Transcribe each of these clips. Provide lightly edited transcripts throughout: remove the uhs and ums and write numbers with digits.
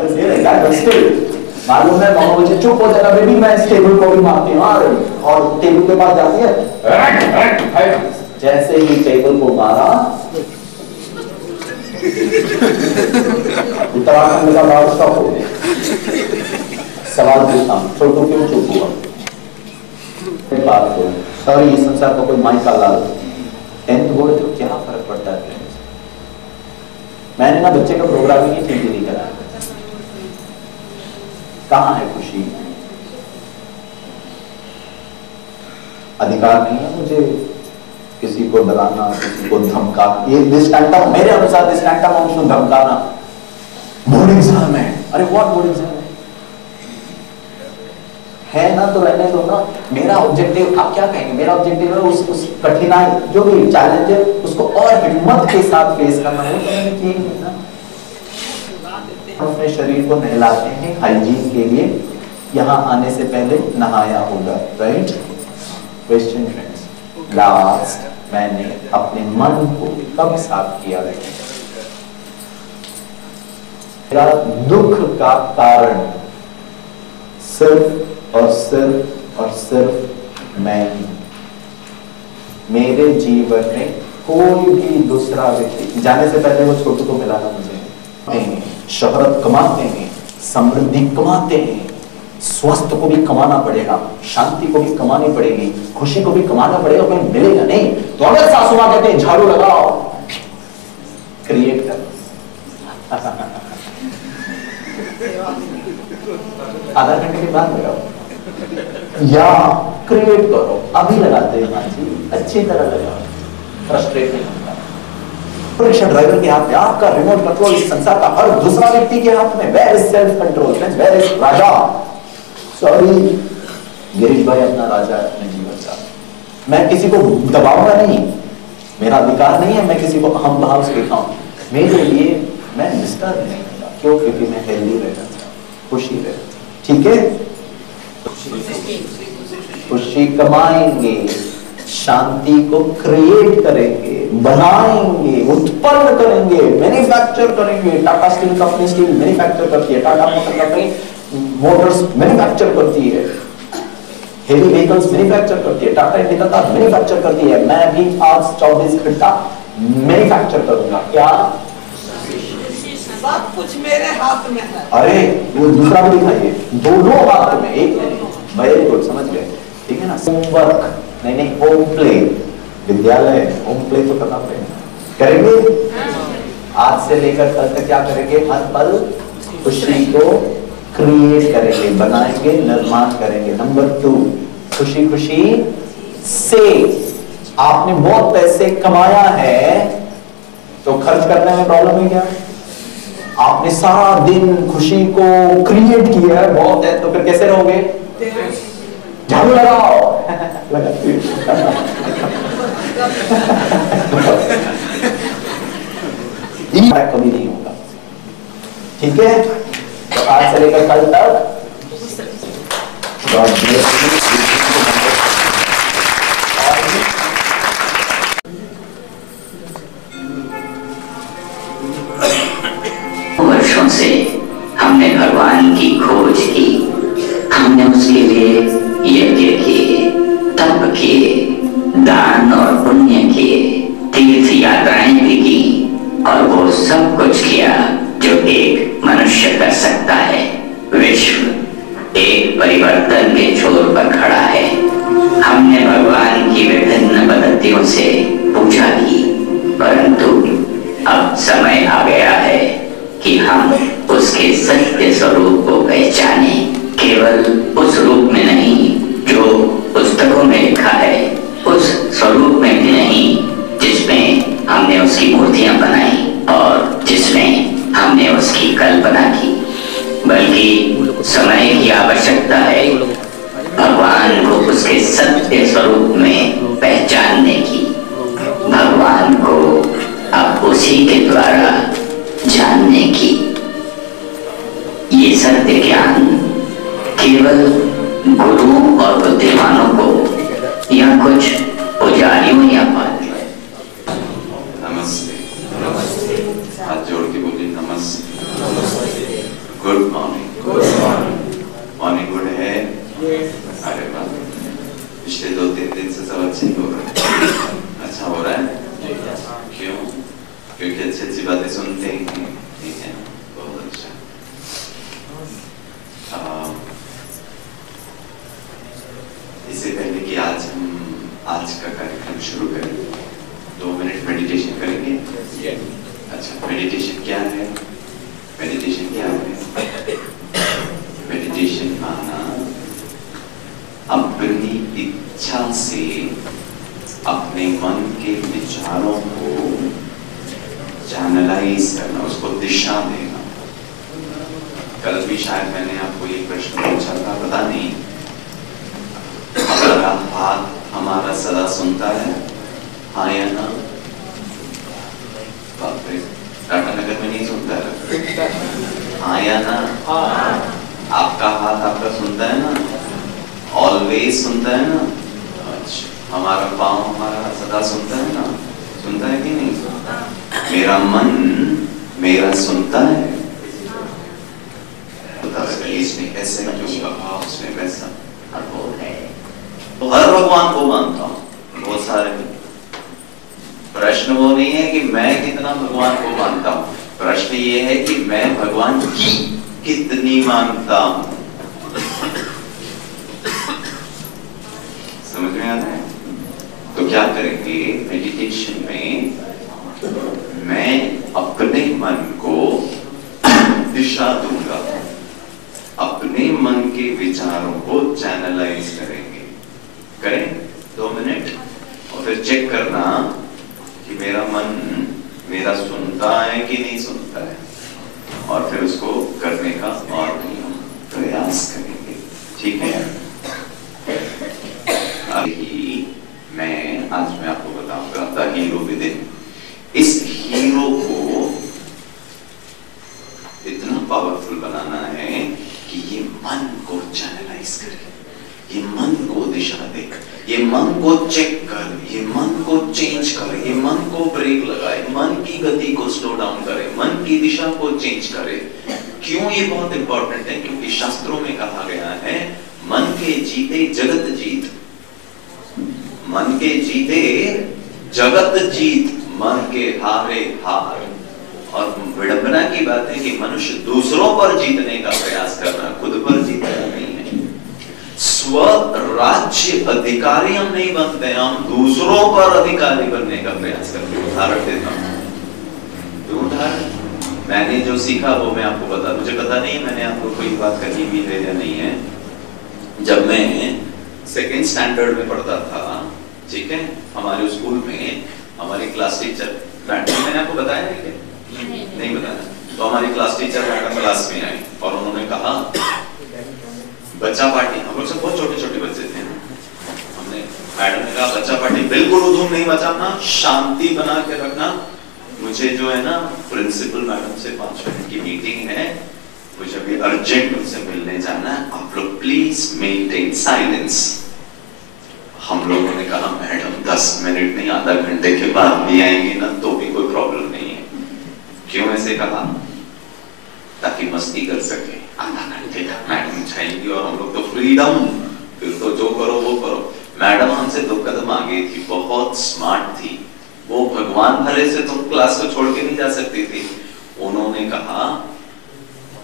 Confidence दे रहे हैं still मालूम है मामा मुझे चुप हो जाना बेबी, मैं इस टेबल को भी मारती हूँ और टेबल के पास जाती है, जैसे ही टेबल को मारा उत्तराखंड का बाढ़ स्टॉप हो गया। सवाल पूछता हूँ, छोटू क्यों चुप हुआ? बात को सॉरी इस संसार को कोई माइका लाल 10th बोर्ड तो क्या फर्क पड़ता है फ्रेंड्स? मैंने ना बच्चे का प्रोग्रामिंग ही ठीक नहीं करा। कहां है खुशी? अधिकार नहीं है मुझे किसी को डराना, किसी को धमकाना। ये दिस मेरे अनुसार धमकाना बोर्ड एग्जाम है। अरे व्हाट बोर्ड एग्जाम है ना, तो रहने दो ना। मेरा ऑब्जेक्टिव आप क्या कहेंगे? मेरा ऑब्जेक्टिव है उस कठिनाई जो भी चैलेंज है उसको और हिम्मत के साथ फेस करना है। तो मैंने किए नहीं ना। अपने शरीर को नहलाते हैं हाइजीन के लिए, यहाँ आने से पहले नहाया होगा, राइट? क्वेश्चन फ्रेंड्स, लास्ट मैंने अपने मन को कब साफ किया? मेरा दुख का कारण सिर्फ और सिर्फ मैं। मेरे जीवन में कोई भी दूसरा व्यक्ति, जाने से पहले वो छोटू को मिलाना मुझे, शोहरत कमाते हैं, समृद्धि कमाते हैं, स्वस्थ को भी कमाना पड़ेगा, शांति को भी कमानी पड़ेगी, खुशी को भी कमाना पड़ेगा, कोई मिलेगा नहीं। तो अगर सासू मां कहते हैं झाड़ू लगाओ, क्रिएट कर, आधा घंटे के बाद लगाओ या क्रिएट करो। अभी लगाते हैं मां जी, अच्छी तरह लगाओ, फ्रस्ट्रेट नहीं होगा। रिक्शा ड्राइवर के हाथ में, आपका रिमोट कंट्रोल इस संसार का हर दूसरा व्यक्ति के हाथ में। Where is self control friends? Where is raja? Sorry Girish भाई अपना राजा है अपने जीवन का। मैं किसी को दबाऊंगा नहीं, मेरा अधिकार नहीं है मैं किसी को अहम भाव से दिखाऊं। मेरे लिए मैं डिस्टर्ब नहीं होगा। क्यों? क्योंकि मैं हेल्दी रहना चाहता हूं, खुशी रहना। ठीक है, खुशी कमाएंगे, शांति को क्रिएट करेंगे, बनाएंगे, उत्पन्न करेंगे, मैन्युफैक्चर करेंगे। Tata steel company steel manufacture करती है, Tata motor company Motors manufacture करती है, हेवी व्हीकल्स मैन्युफैक्चर करती है, टाटा इंडिका मैन्युफैक्चर करती है। मैं भी आज 24 घंटा मैन्युफैक्चर करूंगा। क्या? सब कुछ मेरे हाथ में है। अरे वो दूसरा भी दिखाइए, दोनों हाथ में, एक नहीं। वेरी गुड, समझ गए, ठीक है ना? होमवर्क नहीं, होम प्ले, विद्यालय होम प्ले तो करना पड़ेगा। करेंगे? आज से लेकर कल तक क्या करेंगे? हर पल खुशी को क्रिएट करेंगे, बनाएंगे, निर्माण करेंगे। नंबर 2, खुशी खुशी से। आपने बहुत पैसे कमाया है तो खर्च करने में प्रॉब्लम है क्या? आपने सारा दिन खुशी को क्रिएट किया है, बहुत है, तो फिर कैसे रहोगे? झाड़ू लगाओ कभी नहीं होगा। ठीक है, तो आज से लेकर कल तक वर्षों से हमने भगवान की खोज की, हमने उसके लिए यज्ञ किए, तप किए, दान और पुण्य किए, तीर्थ यात्राएं भी की, और वो सब कुछ किया जो एक मनुष्य कर सकता है। विश्व एक परिवर्तन के छोर पर खड़ा है। हमने भगवान की विभिन्न पद्धतियों से पूजा की, परंतु अब समय आ गया है कि हम उसके सत्य स्वरूप को पहचाने। केवल उस रूप में नहीं जो पुस्तकों में लिखा है, उस स्वरूप में भी नहीं जिसमें हमने उसकी मूर्तियां बनाई और जिसमें हमने उसकी कल्पना की, बल्कि समय की आवश्यकता है भगवान को उसके सत्य स्वरूप में पहचानने की। भगवान को अब उसी के द्वारा जानने की। ये सत्य ज्ञान केवल गुरुओं और बुद्धिमानों को या कुछ पुजारियों या नमस्ते, हाथ जोड़ के बोलिए नमस्ते। गुड से अपने मन के विचारों को चैनलाइज करना, उसको दिशा देना। कल भी शायद मैंने आपको ये प्रश्न पूछा था, पता नहीं, हमारा हाथ हमारा सदा सुनता है, हाँ या ना? टाटा नगर में नहीं सुनता है, हाँ या ना? आपका हाथ आपका सुनता है ना? ऑलवेज सुनता है ना? अच्छा, हमारा पाँव हमारा सदा सुनता है ना? सुनता है कि नहीं? मेरा मन मेरा सुनता है? इसने कैसे क्यों कहा, उसने वैसा। वो है तो हर भगवान को मानता हूँ, बहुत सारे। प्रश्न वो नहीं है कि मैं कितना भगवान को मानता हूँ, प्रश्न ये है कि मैं भगवान की कितनी मानता हूँ। समझ में आता है? तो क्या करेंगे मेडिटेशन में, मैं अपने मन को दिशा दूंगा, अपने मन के विचारों को चैनलाइज करेंगे। करें 2 मिनट और फिर चेक करना कि मेरा मन मेरा सुनता है कि नहीं सुनता है, और फिर उसको करने का और भी हम प्रयास करेंगे। ठीक है? आज मैं आपको बताऊंगा द हीरो विद इन। इस हीरो को इतना पावरफुल बनाना है कि ये मन को चैनलाइज करे, ये मन को दिशा दे, ये मन को चेक कर, ये मन को चेंज कर, ये मन को ब्रेक लगाए, मन की गति को स्लो डाउन करे, मन की दिशा को चेंज करे। क्यों ये बहुत इंपॉर्टेंट है? क्योंकि शास्त्रों में कहा गया है, मन के जीते जगत जीत, मन के जीते जगत जीत, मन के हारे हार। और विडंबना की बात है कि मनुष्य दूसरों पर जीतने का प्रयास कर रहा है, खुद पर जीतना नहीं है। स्वराज्य अधिकारी हम नहीं बनते, हम दूसरों पर अधिकारी बनने का प्रयास करते हैं। उदाहरण देता हूं, उदाहरण मैंने जो सीखा वो मैं आपको बता, मुझे पता नहीं मैंने आपको कोई बात कही भी है या नहीं है। जब मैं 2nd स्टैंडर्ड में पढ़ता था, ठीक है, हमारे स्कूल में हमारी क्लास टीचर, मैंने आपको बताया नहीं बताया, तो हमारी क्लास टीचर मैडम क्लास में आई और उन्होंने कहा बच्चा पार्टी, हम लोग सब बहुत छोटे छोटे बच्चे थे, हमने मैडम ने कहा बच्चा पार्टी बिल्कुल उधूम नहीं मचाना, शांति बना के रखना। मुझे जो है ना प्रिंसिपल मैडम से 5 मिनट की मीटिंग है, मुझे अभी अर्जेंट उनसे मिलने जाना है, आप लोग प्लीज मेंटेन साइलेंस। हम लोगों ने कहा मैडम 10 मिनट नहीं आधा घंटे के बाद भी आएंगी ना तो भी कोई प्रॉब्लम नहीं है। क्यों ऐसे कहा? ताकि मस्ती कर सके, आधा घंटे तक मैडम चाहेंगी और हम लोग तो फ्रीडम, फिर तो जो करो वो करो। मैडम हमसे 2 कदम आगे थी, बहुत स्मार्ट थी, वो भगवान भले से तुम क्लास को छोड़ के नहीं जा सकती थी। उन्होंने कहा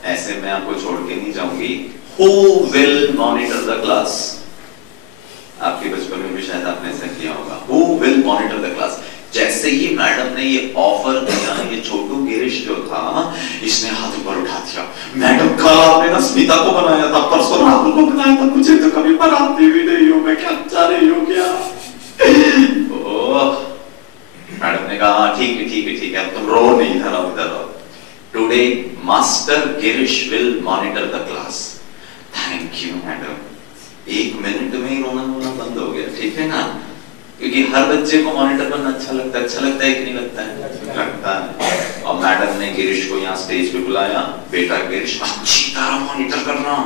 ऐसे मैं आपको छोड़ के नहीं जाऊंगी, who will monitor the class? आपके बचपन में भी शायद आपने ऐसा किया होगा, who will monitor the class? जैसे ही मैडम ने ये ऑफर दिया, ये छोटू गिरीश जो था, इसने हाथ ऊपर उठा दिया। मैडम कल आपने ना स्मिता को बनाया था, परसों राहुल को बनाया था, मुझे तो कभी बनाती भी नहीं हो, मैं क्या अच्छा नहीं हूँ क्या? मैडम ने कहा ठीक है ठीक है ठीक है, अब तुम रो नहीं, इधर आओ इधर आओ। Today master Girish will monitor the class. Thank you madam. 1 minute में ही रोना बंद हो गया, ठीक है ना? क्योंकि हर बच्चे को मॉनिटर करना अच्छा लगता है कि नहीं लगता है? लगता है। और मैडम ने गिरीश को यहाँ स्टेज पे बुलाया, बेटा गिरीश अच्छी तरह मॉनिटर करना,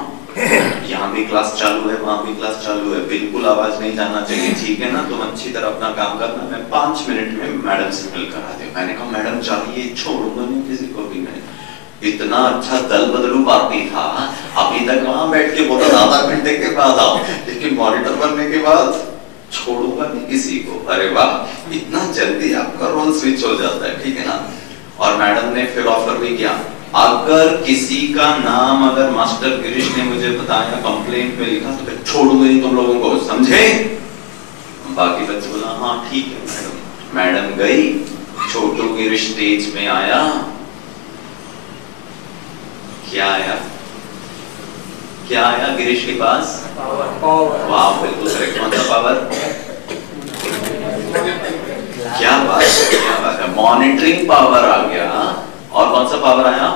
यहाँ भी क्लास चालू है, वहां भी क्लास चालू है, बिल्कुल आवाज नहीं जाना चाहिए, ठीक है ना? तुम अच्छी तरह अपना काम करना, मैं 5 मिनट में मैडम से मिलकर आ जाऊँ। मैंने कहा मैडम चाहिए, छोड़ूंगा नहीं किसी को भी मैं। इतना अच्छा दल बदलू पार्टी था, अभी तक वहां बैठ के बोला आधा घंटे के बाद आओ, लेकिन मॉनिटर बनने के बाद छोड़ूंगा नहीं किसी को। अरे वाह, इतना जल्दी आपका रोल स्विच हो जाता है, ठीक है ना? और मैडम ने फिर ऑफर भी किया, अगर किसी का नाम अगर मास्टर गिरीश ने मुझे बताया, कंप्लेंट पे लिखा, तो छोड़ूंगा नहीं तुम लोगों को, समझे? बाकी बच्चे बोला हाँ ठीक है मैडम। मैडम गई, छोटू गिरीश स्टेज में आया, क्या आया गिरीश के पास? पावर। वाह बिल्कुल करेक्ट। कौन सा पावर? क्या बात है, मॉनिटरिंग पावर आ गया, और कौन सा पावर आया?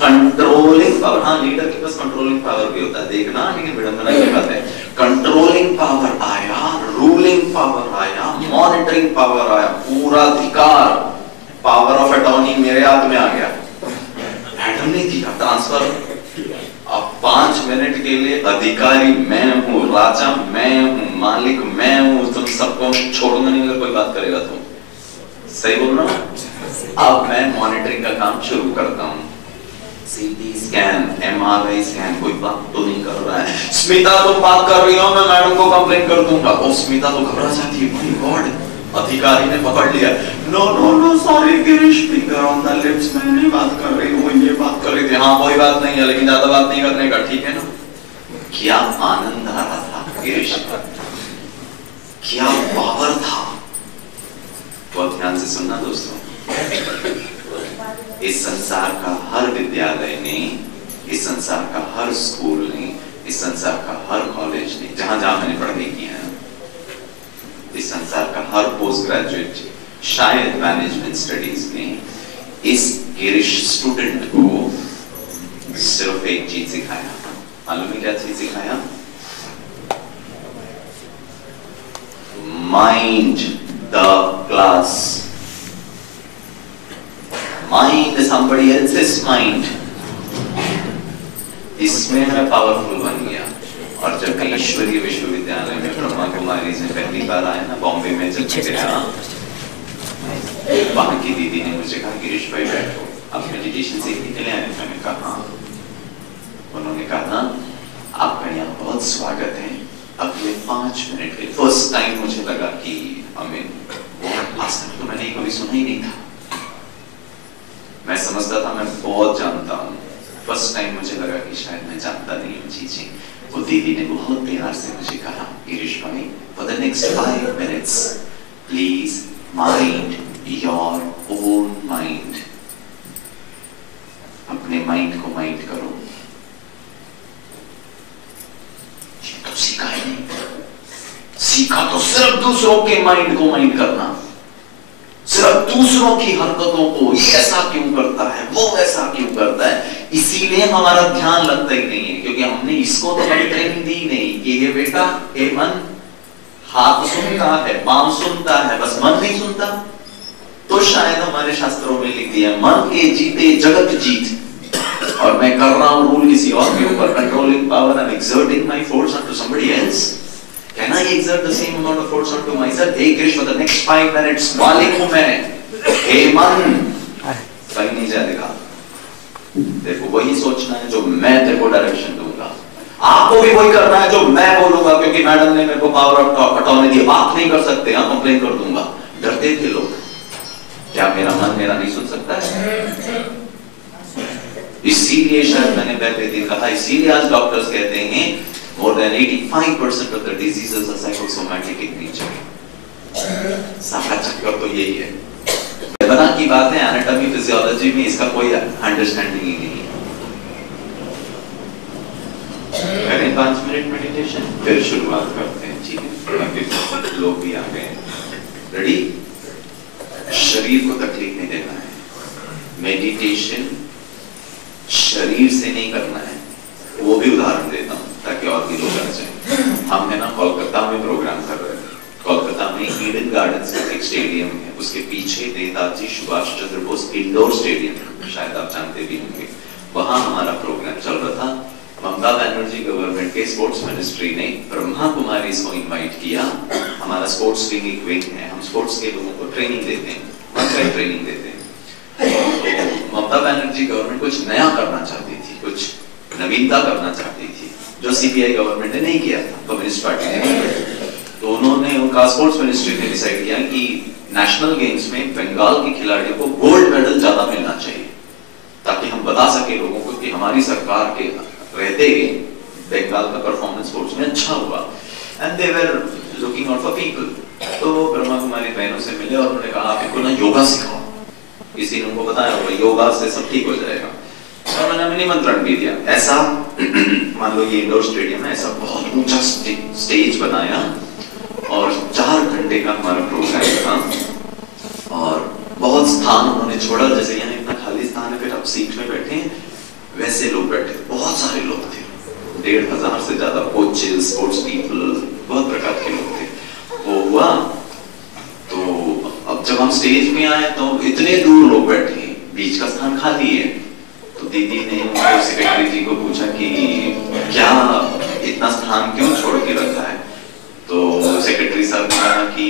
Controlling power. हाँ, लीडर के पास कंट्रोलिंग पावर भी होता है, देखना, लेकिन विडंबना की बात है। कंट्रोलिंग पावर आया, रूलिंग पावर आया, मॉनिटरिंग पावर आया, पूरा अधिकार, पावर ऑफ अटॉर्नी मेरे हाथ में आ गया। मैडम ने दिया ट्रांसफर, अब 5 मिनट के लिए अधिकारी मैं हूँ, राजा मैं हूँ, मालिक मैं हूँ, तुम सबको छोड़ूंगा नहीं अगर कोई बात करेगा तो। सही बोल रहा हूँ? अब मैं मॉनिटरिंग का काम शुरू करता हूँ। सीटी स्कैन, एमआरआई स्कैन, कोई बात तो नहीं कर रहा है। स्मिता तुम बात कर रही हो, मैं मैडम को कंप्लेन कर दूंगा। ओ स्मिता तो घबरा जाती है, माय गॉड, अधिकारी ने पकड़ लिया। No no no sorry Girish, finger on the lips, मैं नहीं बात कर रही हूँ, ये बात कर रही थी। हाँ कोई बात नहीं है, लेकिन ज्यादा बात नहीं करने का, ठीक है ना? क्या आनंद आ रहा था गिरीश, क्या पावर था। बहुत ध्यान से सुनना दोस्तों, इस संसार का हर विद्यालय ने, इस संसार का हर स्कूल ने, इस संसार का हर कॉलेज ने, जहां जहां मैंने पढ़ाई की है, इस संसार का हर पोस्ट ग्रेजुएट, शायद मैनेजमेंट स्टडीज में, इस गिरीश स्टूडेंट को सिर्फ एक चीज सिखाया। मालूम है क्या चीज सिखाया? Mind the class, mind somebody else's mind। इसमें मैं पावरफुल बन गया। और जब मैं ईश्वरीय विश्वविद्यालय में ब्रह्मा कुमारी से पहली बार आया ना, बॉम्बे में जब गया, वहां की दीदी ने मुझे कहा गिरीश भाई बैठो, आप मेडिटेशन सीखने के लिए आए? मैंने कहा हाँ। उन्होंने कहा आपका यहाँ बहुत स्वागत है, अगले 5 मिनट के। फर्स्ट टाइम मुझे लगा कि हमें आज तक तो मैंने कभी सुना ही नहीं था। मैं समझता था मैं बहुत जानता हूँ, फर्स्ट टाइम मुझे लगा कि शायद मैं जानता नहीं हूँ चीजें। वो दीदी ने बहुत प्यार से मुझे कहा गिरीश भाई, for the next 5 minutes please mind your own mind, अपने माइंड को माइंड करो। तो सीखा ही नहीं, सीखा तो सिर्फ दूसरों के माइंड को माइंड करना, सिर्फ दूसरों की हरकतों को, ये ऐसा क्यों करता है, वो ऐसा क्यों करता है, इसीलिए हमारा ध्यान लगता ही नहीं है, क्योंकि हमने इसको तो कभी ट्रेनिंग दी नहीं कि ये बेटा, ये मन हाथ सुनता है, पांव सुनता है, बस मन नहीं सुनता। तो शायद हमारे शास्त्रों में लिख दिया मन के जीते जगत जीत, और मैं कर रहा हूं रूल किसी और के ऊपर, controlling power, I am exerting my force on to somebody else. Can I exert the same amount of force onto myself? Hey Krish, for the next 5 minutes, मालिक हूँ मैं। Hey मन, कहीं नहीं जाएगा। देखो वही सोचना है जो मैं तेरे को डायरेक्शन दूंगा। आपको भी वही करना है जो मैं बोलूंगा, क्योंकि मैडम ने मेरे को पावर ऑफ अटॉर्नी दी। बात नहीं कर सकते, हाँ कंप्लेन कर दूंगा। डरते थे लोग, क्या मेरा मन मेरा नहीं सुन सकता है? इसीलिए शायद मैंने पहले दिन कहा, इसीलिए आज डॉक्टर्स कहते हैं more than 85% of the diseases are psychosomatic in nature। सारा चक्कर तो यही है। बना की बात है, एनाटॉमी फिजियोलॉजी में इसका कोई अंडरस्टैंडिंग ही नहीं है। करें 5 मिनट मेडिटेशन, फिर शुरुआत करते हैं, ठीक है? लोग भी आ गए, रेडी? शरीर को तकलीफ नहीं देना है, मेडिटेशन शरीर से नहीं करना है। वो भी उदाहरण देता हूँ ताकि और भी लोग आ जाएं। हम है ना कोलकाता में प्रोग्राम कर रहे थे। कोलकाता में ईडन गार्डन्स का एक स्टेडियम है, उसके पीछे नेताजी सुभाष चंद्र बोस इंडोर स्टेडियम, शायद आप जानते भी होंगे। वहां हमारा प्रोग्राम चल रहा था। ममता बनर्जी गवर्नमेंट के स्पोर्ट्स मिनिस्ट्री ने ब्रह्मा कुमारी को इन्वाइट किया। हमारा स्पोर्ट्स विंग एक विंग है, हम स्पोर्ट्स के लोगों को ट्रेनिंग देते हैं, वन ट्रेनिंग देते हैं। ममता बनर्जी गवर्नमेंट कुछ नया करना चाहती थी, कुछ नवीनता करना चाहती थी, जो सीपीआई गवर्नमेंट ने नहीं किया था, कम्युनिस्ट पार्टी ने नहीं किया। तो उन्होंने, उनका स्पोर्ट्स मिनिस्ट्री ने डिसाइड किया कि नेशनल गेम्स में बंगाल के खिलाड़ियों को गोल्ड मेडल ज्यादा मिलना चाहिए, ताकि हम बता सके लोगों को कि हमारी सरकार के रहते बंगाल का परफॉर्मेंस स्पोर्ट्स में अच्छा हुआ। And they were looking out for people. तो ब्रह्मा कुमारी बहनों से मिले और उन्होंने कहा आप इनको ना योगा सिखाओ। किसी ने उनको बताया होगा योगा से सब ठीक हो जाएगा। और मैंने हमें निमंत्रण भी दिया। ऐसा मान लो ये इंडोर स्टेडियम है, ऐसा बहुत ऊंचा स्टेज बनाया और 4 घंटे घंटे का हमारा प्रोग्राम था और बहुत स्थान उन्होंने छोड़ा, जैसे यहाँ इतना खाली स्थान है, फिर आप सीट में बैठे हैं वैसे लोग बैठे थे, बहुत सारे लोग थे, 1500 से ज्यादा कोचेस, स्पोर्ट्स पीपल, बहुत प्रकार के लोग थे। वो हुआ तो अब जब हम स्टेज में आए तो इतने दूर लोग बैठे हैं, बीच का स्थान खाली है, तो दीदी ने उनको सेक्रेटरी जी को पूछा कि क्या इतना स्थान क्यों छोड़ के रखा है? तो सेक्रेटरी साहब ने कहा कि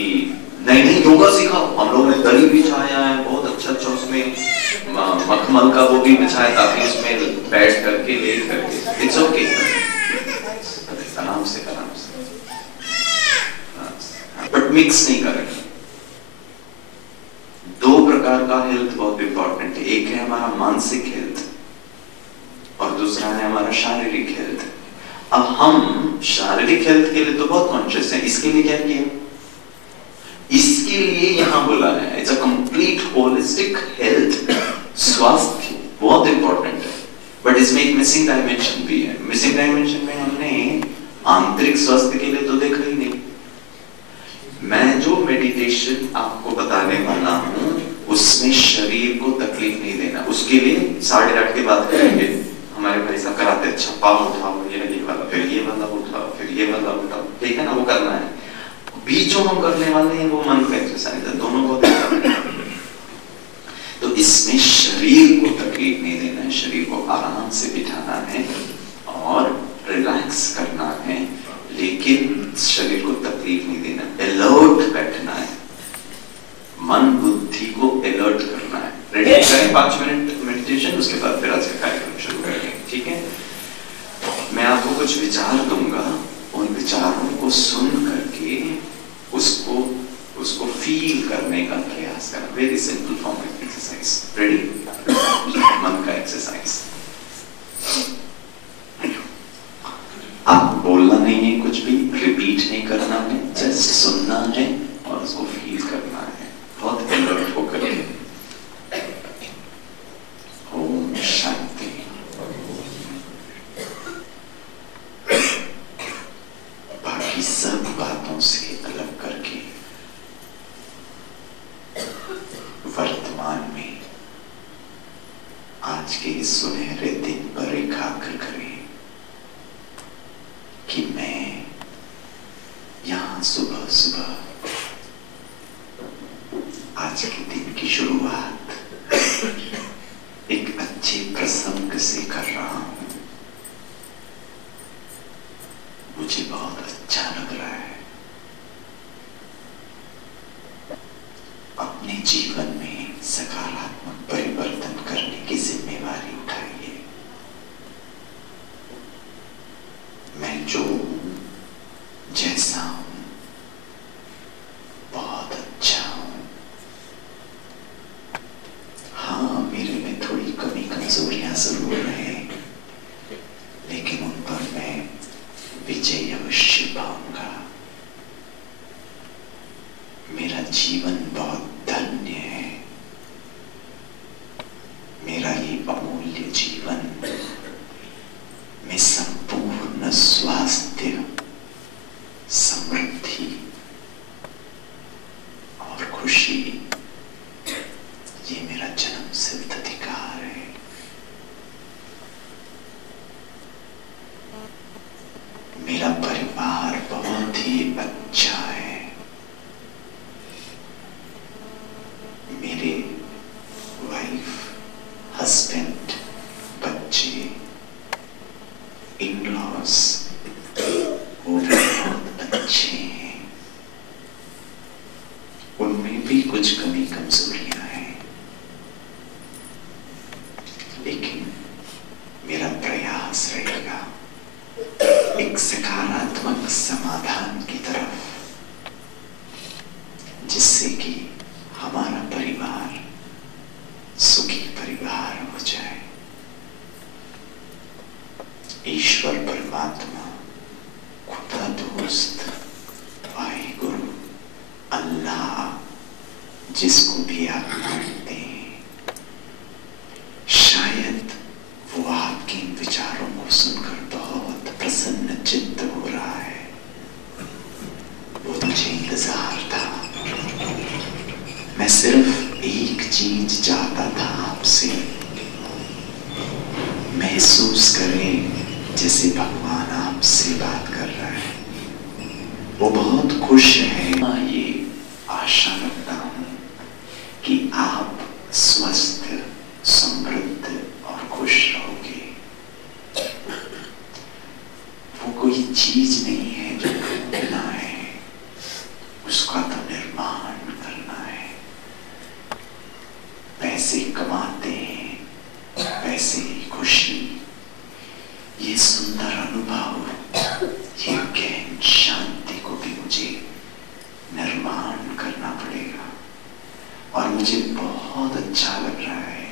नहीं योगा सिखाओ, हम लोगों ने दरी बिछाया है, बहुत अच्छा अच्छा उसमें मखमल का वो भी बिछाया ताकि उसमें बैठ करके लेट करके, इट्स ओके, आराम से बट मिक्स नहीं करेंगे। दो प्रकार का हेल्थ बहुत इंपॉर्टेंट है, एक है हमारा मानसिक हेल्थ और दूसरा है हमारा शारीरिक हेल्थ। अब हम शारीरिक हेल्थ के लिए तो बहुत कॉन्शियस हैं, इसके लिए क्या किया? इसके लिए यहां बोला है it's a complete holistic health, स्वास्थ्य बहुत इंपॉर्टेंट है, बट इसमें एक मिसिंग डायमेंशन भी है। मिसिंग डायमेंशन में हमने आंतरिक स्वास्थ्य के लिए तो देखा ही नहीं। मैं जो मेडिटेशन आपको बताने वाला हूं उसमें शरीर को तकलीफ नहीं देना, उसके लिए 8:30 के बाद करेंगे हमारे भाई साहब कराते, अच्छा पाँव उठाओ, ये वाला, फिर ये वाला उठाओ, फिर ये वाला उठाओ, ठीक है ना, वो करना है। बीच जो हम करने वाले हैं वो मन का एक्सरसाइज है, दोनों को तो इसमें शरीर को तकलीफ नहीं देना है, शरीर को आराम से बिठाना है और रिलैक्स करना है, लेकिन शरीर को तकलीफ नहीं देना, अलर्ट बैठना है, मन बुद्धि को अलर्ट करना है। रेडी करें 5 मिनट मेडिटेशन, उसके बाद फिर आज का कार्यक्रम शुरू करेंगे, ठीक है? मैं आपको कुछ विचार दूंगा, उन विचारों को सुन करके उसको फील करने का प्रयास करना। Very simple form of exercise. Ready? मन का एक्सरसाइज। आप बोलना नहीं है, कुछ भी रिपीट नहीं करना है, जस्ट सुनना है और उसको फील करना है, बहुत अलर्ट होकर के। ओम शांति। बाकी सब बातों से अलग करके वर्तमान में आज के इस सुनहरे दिन पर एकाग्र करें कि मैं यहां सुबह सुबह आज के दिन की शुरुआत एक अच्छे प्रसंग से कर रहा हूं। मुझे बहुत अच्छा लग रहा है। अपने जीवन में सकारात्मक परिवर्तन करने की जिम्मेवारी उठाइए। मैं जो हूं, जैसा हूं, बहुत अच्छा हूं। हाँ, मेरे में थोड़ी कमी कमजोरियां जरूर हैं, लेकिन उन पर मैं विजय अवश्य पाऊंगा। मेरा जीवन बहुत धन्य है। मेरा ये अमूल्य जीवन में संपूर्ण स्वास्थ्य, समृद्धि और खुशी, ये मेरा जन्मसिद्ध अधिकार है। मेरा परिवार बहुत ही अच्छा है। मेरे वाइफ, हस्बैंड, बच्चे, इन-लॉज वो भी बहुत अच्छे हैं। उनमें भी कुछ कमी कमजोरियां हैं, लेकिन मेरा प्रयास रहेगा एक सकारात्मक समाधान की तरफ, जिससे कि हमारा परिवार सुखी परिवार हो जाए। ईश्वर परमात्मा, खुदा दोस्त, वाहिगुरु, अल्लाह, जिसको भी आप मानते हैं, शायद वो आपके इन विचारों को सुनकर बहुत प्रसन्न चित्त हो रहा है। वो मुझे इंतजार था। जैसे भगवान आपसे बात कर रहा है, वो बहुत खुश है। ये आशा रखता हूं कि आप स्वस्थ, समृद्ध और खुश रहोगे। वो कोई चीज नहीं है जो ढूंढना है, उसका तो निर्माण करना है। पैसे कमाते हैं, पैसे ही खुशी, ये सुंदर अनुभव, ये गहन शांति को भी मुझे निर्माण करना पड़ेगा। और मुझे बहुत अच्छा लग रहा है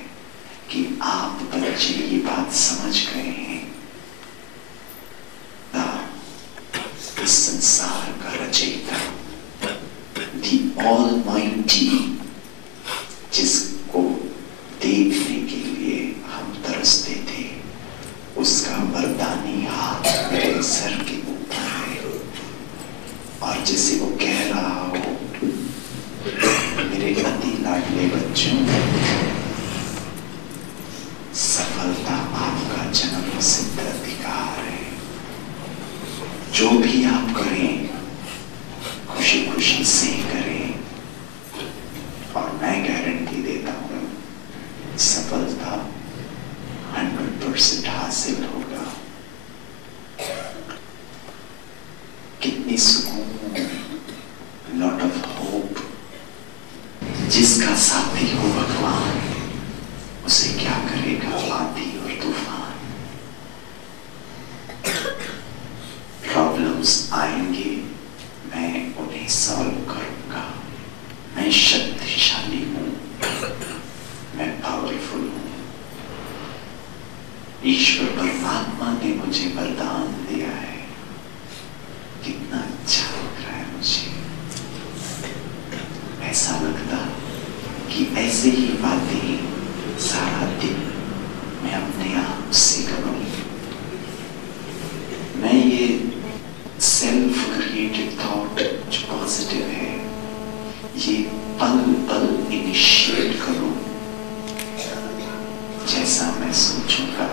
कि आप बच्चे ये बात समझ गए हैं। इस संसार का रचयिता, दी ऑलमाइटी, जिसको देखने के लिए हम तरसते थे, उसका वरदानी हाथ मेरे सर के ऊपर है। और जैसे वो कह रहा हो, मेरे अति लाडले बच्चों, सफलता आपका जन्म सिद्ध अधिकार है। जो भी आप करें, खुशी खुशी से करें, और मैं गारंटी देता हूं सफलता 100% हासिल होगा। कितनी सुकून, लॉट ऑफ होप। जिसका साथी हो भगवान, उसे क्या करेगा आंधी और तूफान। प्रॉब्लम्स आएंगे, मैं उन्हें सॉल्व करूंगा। मैं शक्तिशाली हूं, मैं पावरफुल हूं। ईश्वर परमात्मा ने मुझे वरदान दिया है। कितना अच्छा लग रहा है मुझे। ऐसा लगता कि ऐसे ही बातें सारा दिन मैं अपने आप से करूं। मैं ये सेल्फ क्रिएटेड थॉट जो पॉजिटिव है, ये पल पल इनिशिएट करूं। जैसा मैं सोचूंगा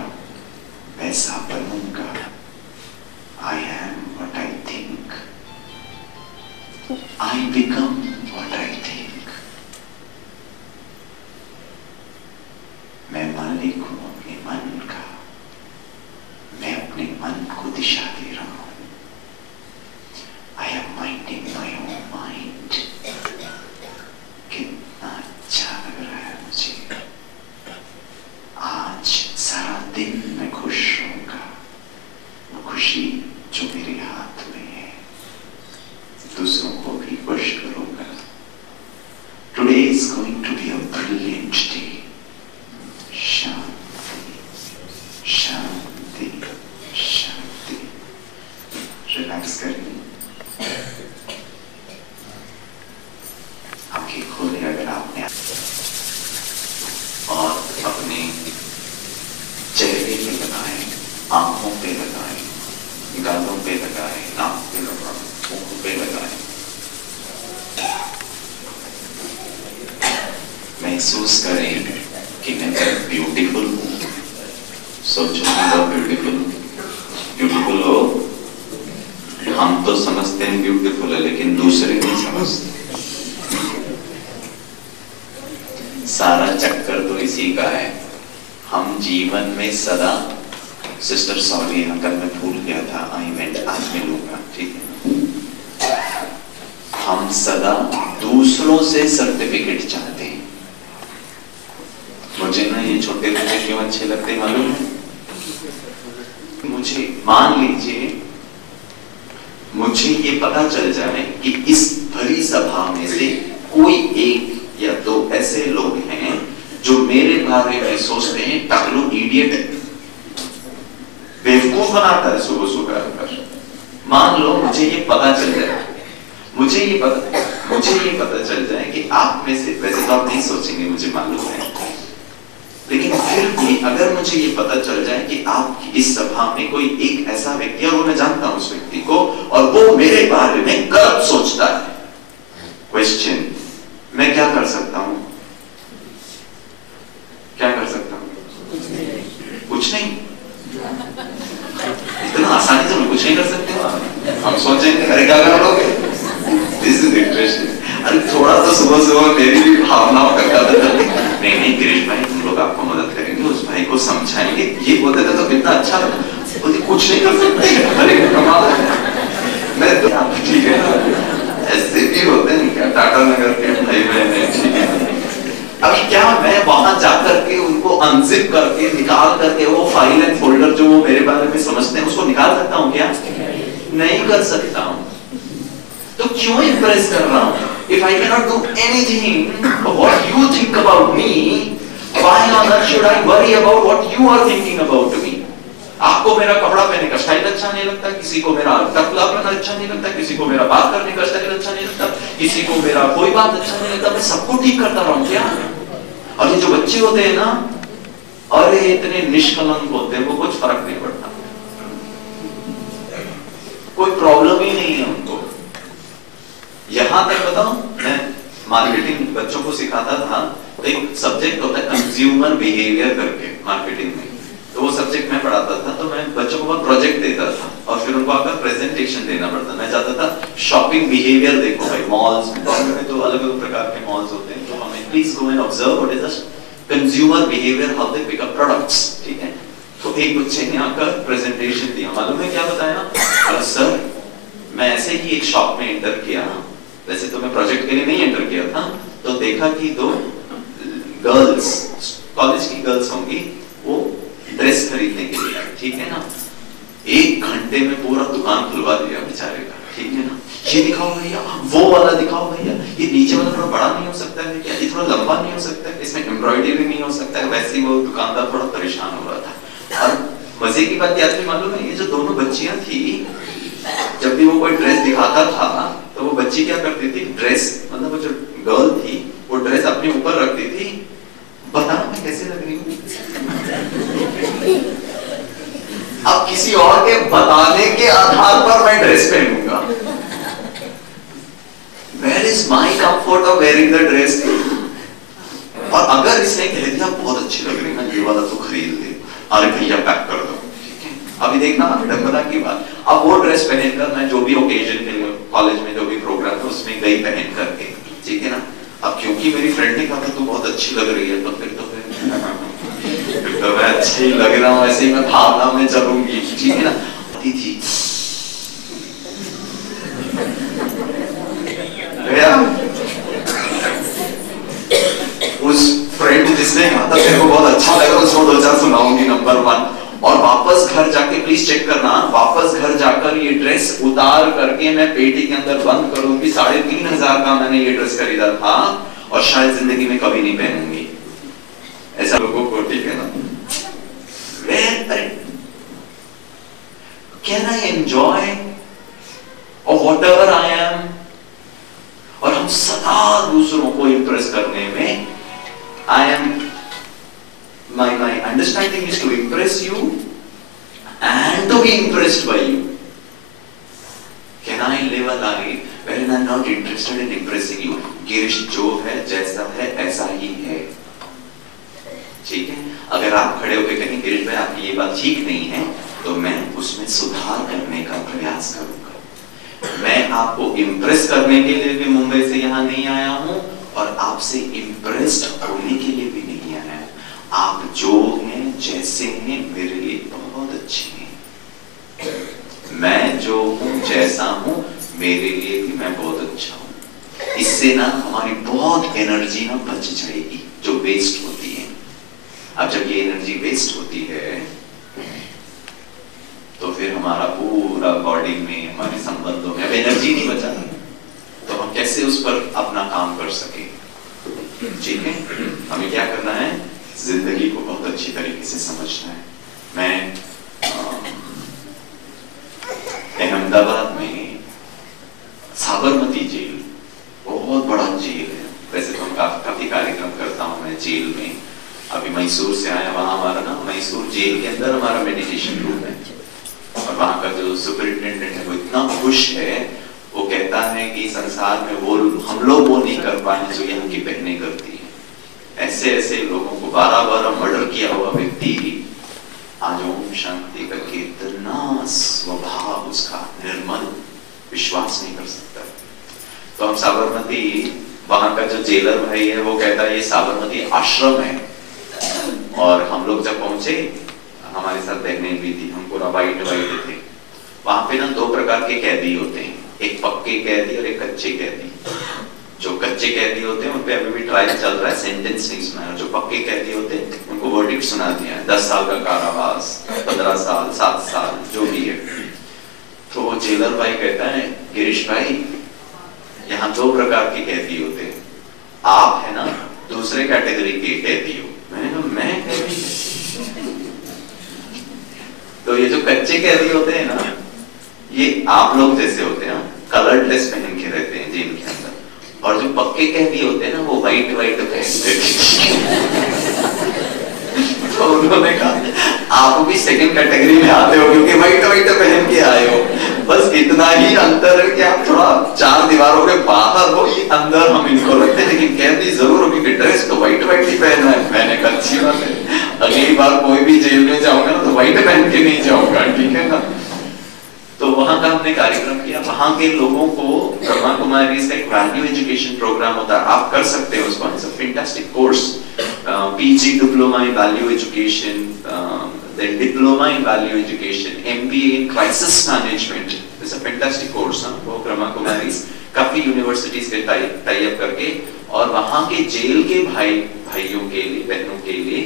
वैसा बनूंगा। I am what I think. I become what I think. मैं मालिक हूं अपने मन का। मैं अपने मन को दिशा दे रहा हूं। I am minding my own mind. कितना अच्छा लग रहा है मुझे। आज सारा दिन मैं खुश रहूंगा। वो खुशी जो मेरे हाथ में है, दूसरों को भी खुश करूंगा। Today is going to be a brilliant day. Shanti, Shanti, Shanti. Relax करिए, आंखें खोले अगर आपने, और अपने चेहरे पे लगाएं, आंखों पे लगाएं, गालों पे लगाएं, नाक पे लगाएं, मुंह पे लगाएं। महसूस करें कि मैं बहुत ब्यूटीफुल हूँ। सोचो मैं बहुत ब्यूटीफुल हूँ। ब्यूटीफुल हो, हम तो समझते हैं ब्यूटीफुल है, लेकिन दूसरे नहीं समझते। सारा चक्कर तो इसी का है। हम जीवन में सदा, सिस्टर सॉरी कल मैं भूल गया था, आई मेंट आज मैं लूंगा, ठीक है। हम सदा दूसरों से सर्टिफिकेट चाहते हैं। मुझे ना ये छोटे बच्चे क्यों अच्छे लगते हैं मालूम है? मुझे मान लीजिए, मुझे ये पता चल जाए कि इस भरी सभा में से कोई एक या दो ऐसे लोग हैं जो मेरे बारे में सोचते हैं टकलू इडियट, बेवकूफ बनाता है सुबह सुबह आकर। मान लो मुझे ये पता चल जाए, मुझे ये पता चल जाए कि आप में से, वैसे तो आप नहीं सोचेंगे मुझे मालूम है, लेकिन फिर भी अगर मुझे ये पता चल जाए कि आप इस सभा में कोई एक ऐसा व्यक्ति है, और मैं जानता हूं उस व्यक्ति को, और वो मेरे बारे में गलत सोचता है, क्वेश्चन, मैं क्या कर सकता हूं? क्या कर सकता हूं? कुछ नहीं। कुछ नहीं कर सकते हो आप। हम सोचेंगे अरे क्या कर लोगे, दिस इज इंटरेस्टिंग। अरे थोड़ा तो सुबह सुबह मेरी भी भावनाओं का कदर करते, नहीं नहीं गिरीश भाई हम लोग आपको मदद करेंगे, उस भाई को समझाएंगे, ये बोलते थे तो कितना अच्छा लगा, बोलते कुछ नहीं कर सकते, अरे कमाल है। मैं तो ठीक है ऐसे भी होते हैं क्या टाटा नगर के भाई बहन, ठीक है। अभी क्या मैं वहां जाकर के उनको अनजिप करके निकाल करके वो फाइल एंड फोल्डर जो वो मेरे बारे में समझते हैं उसको निकाल सकता हूँ क्या? नहीं कर सकता हूँ। तो क्यों इम्प्रेस कर रहा हूँ? If I cannot do anything what you think about me, why on earth should I worry about what you are thinking about me? आपको मेरा कपड़ा पहनने का स्टाइल अच्छा नहीं लगता, किसी को मेरा टकलापन अच्छा नहीं लगता, किसी को मेरा बात करने का स्टाइल अच्छा नहीं लगता, किसी को मेरा कोई बात अच्छा नहीं लगता, मैं सबको ठीक करता रहा हूँ क्या? और ये जो बच्चे होते हैं ना, अरे इतने निष्कलंक होते हैं, वो कुछ फर्क नहीं पड़ता, कोई प्रॉब्लम ही नहीं है उनको। यहां तक बताऊं, मैं मार्केटिंग बच्चों को सिखाता था, तो एक सब्जेक्ट होता है कंज्यूमर बिहेवियर करके मार्केटिंग में, तो वो सब्जेक्ट मैं पढ़ाता था, तो मैं बच्चों को प्रोजेक्ट देता था और फिर उनको आकर प्रेजेंटेशन देना पड़ता। मैं चाहता था शॉपिंग बिहेवियर देखो भाई, मॉल्स में तो अलग अलग प्रकार के मॉल्स होते हैं, तो हमें please go and observe what is the consumer behaviour, how they pick up products, ठीक है। तो एक बच्चे ने आकर प्रेजेंटेशन दिया, मालूम है क्या बताया? अरे सर मैं ऐसे ही एक शॉप में एंटर किया, वैसे तो मैं प्रोजेक्ट के लिए नहीं एंटर किया था, तो देखा कि दो गर्ल्स, कॉलेज की गर्ल्स होंगी, वो ड्रेस खरीदने के लिए, ठीक है ना। 1 घंटे में पूरा दुकान खुलवा दिया बेचारे का, ठीक है ना। ये दिखाओ भैया, वो वाला दिखाओ भैया, ये नीचे वाला थोड़ा बड़ा नहीं हो सकता है क्या, ये थोड़ा लंबा नहीं हो सकता है, इसमें एम्ब्रॉयडरी नहीं हो सकता है। वैसे ही वो दुकानदार थोड़ा परेशान हो रहा था। और मजे की बात क्या थी मालूम है? ये जो दोनों बच्चियां थी, जब भी वो कोई ड्रेस दिखाता था तो वो बच्ची क्या करती थी, ड्रेस मतलब वो जो गर्ल थी वो ड्रेस अपने ऊपर रखती थी, बताना मैं कैसे लग रही हूँ। अब किसी और के बताने के आधार पर मैं dress पहनूंगा, Where is my comfort of wearing the dress? और अगर इसने कह दिया बहुत अच्छी लग रही है, ये वाला तो खरीद ले, अरे भैया पैक कर दो, ठीक है। अभी देखना डंबरा की बात, अब वो ड्रेस पहनकर मैं जो भी ओकेजन के लिए कॉलेज में जो भी प्रोग्राम है उसमें गई पहन करके, ठीक है ना। अब क्योंकि मेरी फ्रेंड ने कहा था तू बहुत अच्छी लग रही है, तो फिर तो मैं अच्छी ही लग रहा हूँ, ऐसे ही मैं भावना में चलूंगी, ठीक है ना। थी उस फ्रेंड जिसने कहा था तेरे को बहुत अच्छा लगा, उसको 2-4 सुनाऊंगी नंबर 1। और वापस घर जाके प्लीज चेक करना, वापस घर जाकर ये ड्रेस उतार करके मैं पेटी के अंदर बंद करूंगी। 3500 का मैंने ये ड्रेस खरीदा था और शायद जिंदगी में कभी नहीं पहनूंगी, ऐसा लोगों को, ठीक है ना। कैन आई एंजॉय और वॉट एवर आई एम, और हम सदा दूसरों को इंप्रेस करने में, I am my understanding is to impress you and to be impressed by you. Can I live a life wherein I'm not interested in impressing you? Girish जो है जैसा है ऐसा ही है, ठीक है। अगर आप खड़े होकर कहें गिरीश भाई आपकी ये बात ठीक नहीं है, तो मैं उसमें सुधार करने का प्रयास करूंगा। मैं आपको इम्प्रेस करने के लिए भी मुंबई से यहाँ नहीं आया हूँ और आपसे इम्प्रेस्ड होने के लिए भी नहीं आया हूँ। आप जो हैं जैसे हैं मेरे लिए बहुत अच्छे हैं, मैं जो हूं जैसा हूं मेरे लिए भी मैं बहुत अच्छा हूं। इससे ना हमारी बहुत एनर्जी ना बच जाएगी जो वेस्ट होती है। अब जब ये एनर्जी वेस्ट होती है तो फिर हमारा पूरा बॉडी में, हमारे संबंधों में अब एनर्जी नहीं बचा, तो हम कैसे उस पर अपना काम कर सके, ठीक है। हमें क्या करना है, जिंदगी को बहुत अच्छी तरीके से समझना है। मैं अहमदाबाद में साबरमती जेल, बहुत बड़ा जेल है, वैसे तो हम काफी कार्यक्रम करता हूँ मैं जेल में। अभी मैसूर से आया, वहाँ हमारा ना मैसूर जेल के अंदर हमारा मेडिटेशन रूम है, और वहाँ का जो सुपरिटेंडेंट है वो इतना खुश है, वो कहता है कि संसार में वो हम लोग वो नहीं कर पाए जो यहाँ की बहनें करती है। ऐसे ऐसे लोगों को 12 मर्डर किया हुआ व्यक्ति आज ओम शांति का इतना स्वभाव साबरमती, वहां का जो जेलर भाई है वो कहता है ये साबरमती आश्रम है। और हम लोग जब पहुंचे, हमारे साथ बहनें भी थी, हम पूरा वाइट थे। वहां पे ना 2 प्रकार के कैदी होते हैं, एक पक्के कैदी और एक कच्चे कैदी। जो कच्चे कैदी होते हैं उन पे अभी भी ट्रायल चल रहा है, सेंटेंस नहीं सुना है। जो पक्के कैदी होते हैं उनको वर्डिक्ट सुना दिया है, 10 साल का कारावास, 15 साल, 7 साल, जो भी है। तो वो जेलर भाई कहता है, गिरीश भाई यहाँ 2 प्रकार के कैदी होते हैं, आप है ना दूसरे कैटेगरी के कैदी हो। मैंने कहा मैं कैदी? तो ये जो कच्चे कैदी होते हैं ना, ये आप लोग जैसे होते हैं, कलर ड्रेस पहन के रहते हैं जेल के अंदर। और जो पक्के कैदी होते हैं ना, वो व्हाइट पहनते हैं। तो उन्होंने कहा आप भी सेकंड कैटेगरी में आते हो, क्योंकि व्हाइट पहन के आए हो। बस इतना ही अंतर है कि आप थोड़ा 4 दीवारों के बाहर हो, ये अंदर हम इनको रखते हैं, लेकिन कैदी जरूर हो, क्योंकि ड्रेस तो व्हाइट ही पहनना है। मैंने कहा अच्छी बात है, अगली बार कोई भी जेल में जाऊंगा ना तो व्हाइट पहन के नहीं जाऊंगा, ठीक है ना। तो वहां का हमने कार्यक्रम किया। वहां के लोगों को ब्रह्मा कुमारीज का एक वैल्यू एजुकेशन प्रोग्राम होता है, आप कर सकते हो उसको। It's a fantastic course, PG diploma in value education, then diploma in value education, MBA in crisis management. It's a fantastic course. वो ब्रह्मा कुमारीज काफी यूनिवर्सिटीज के टाई अप करके, और वहां के जेल के भाइयों के लिए, बहनों के लिए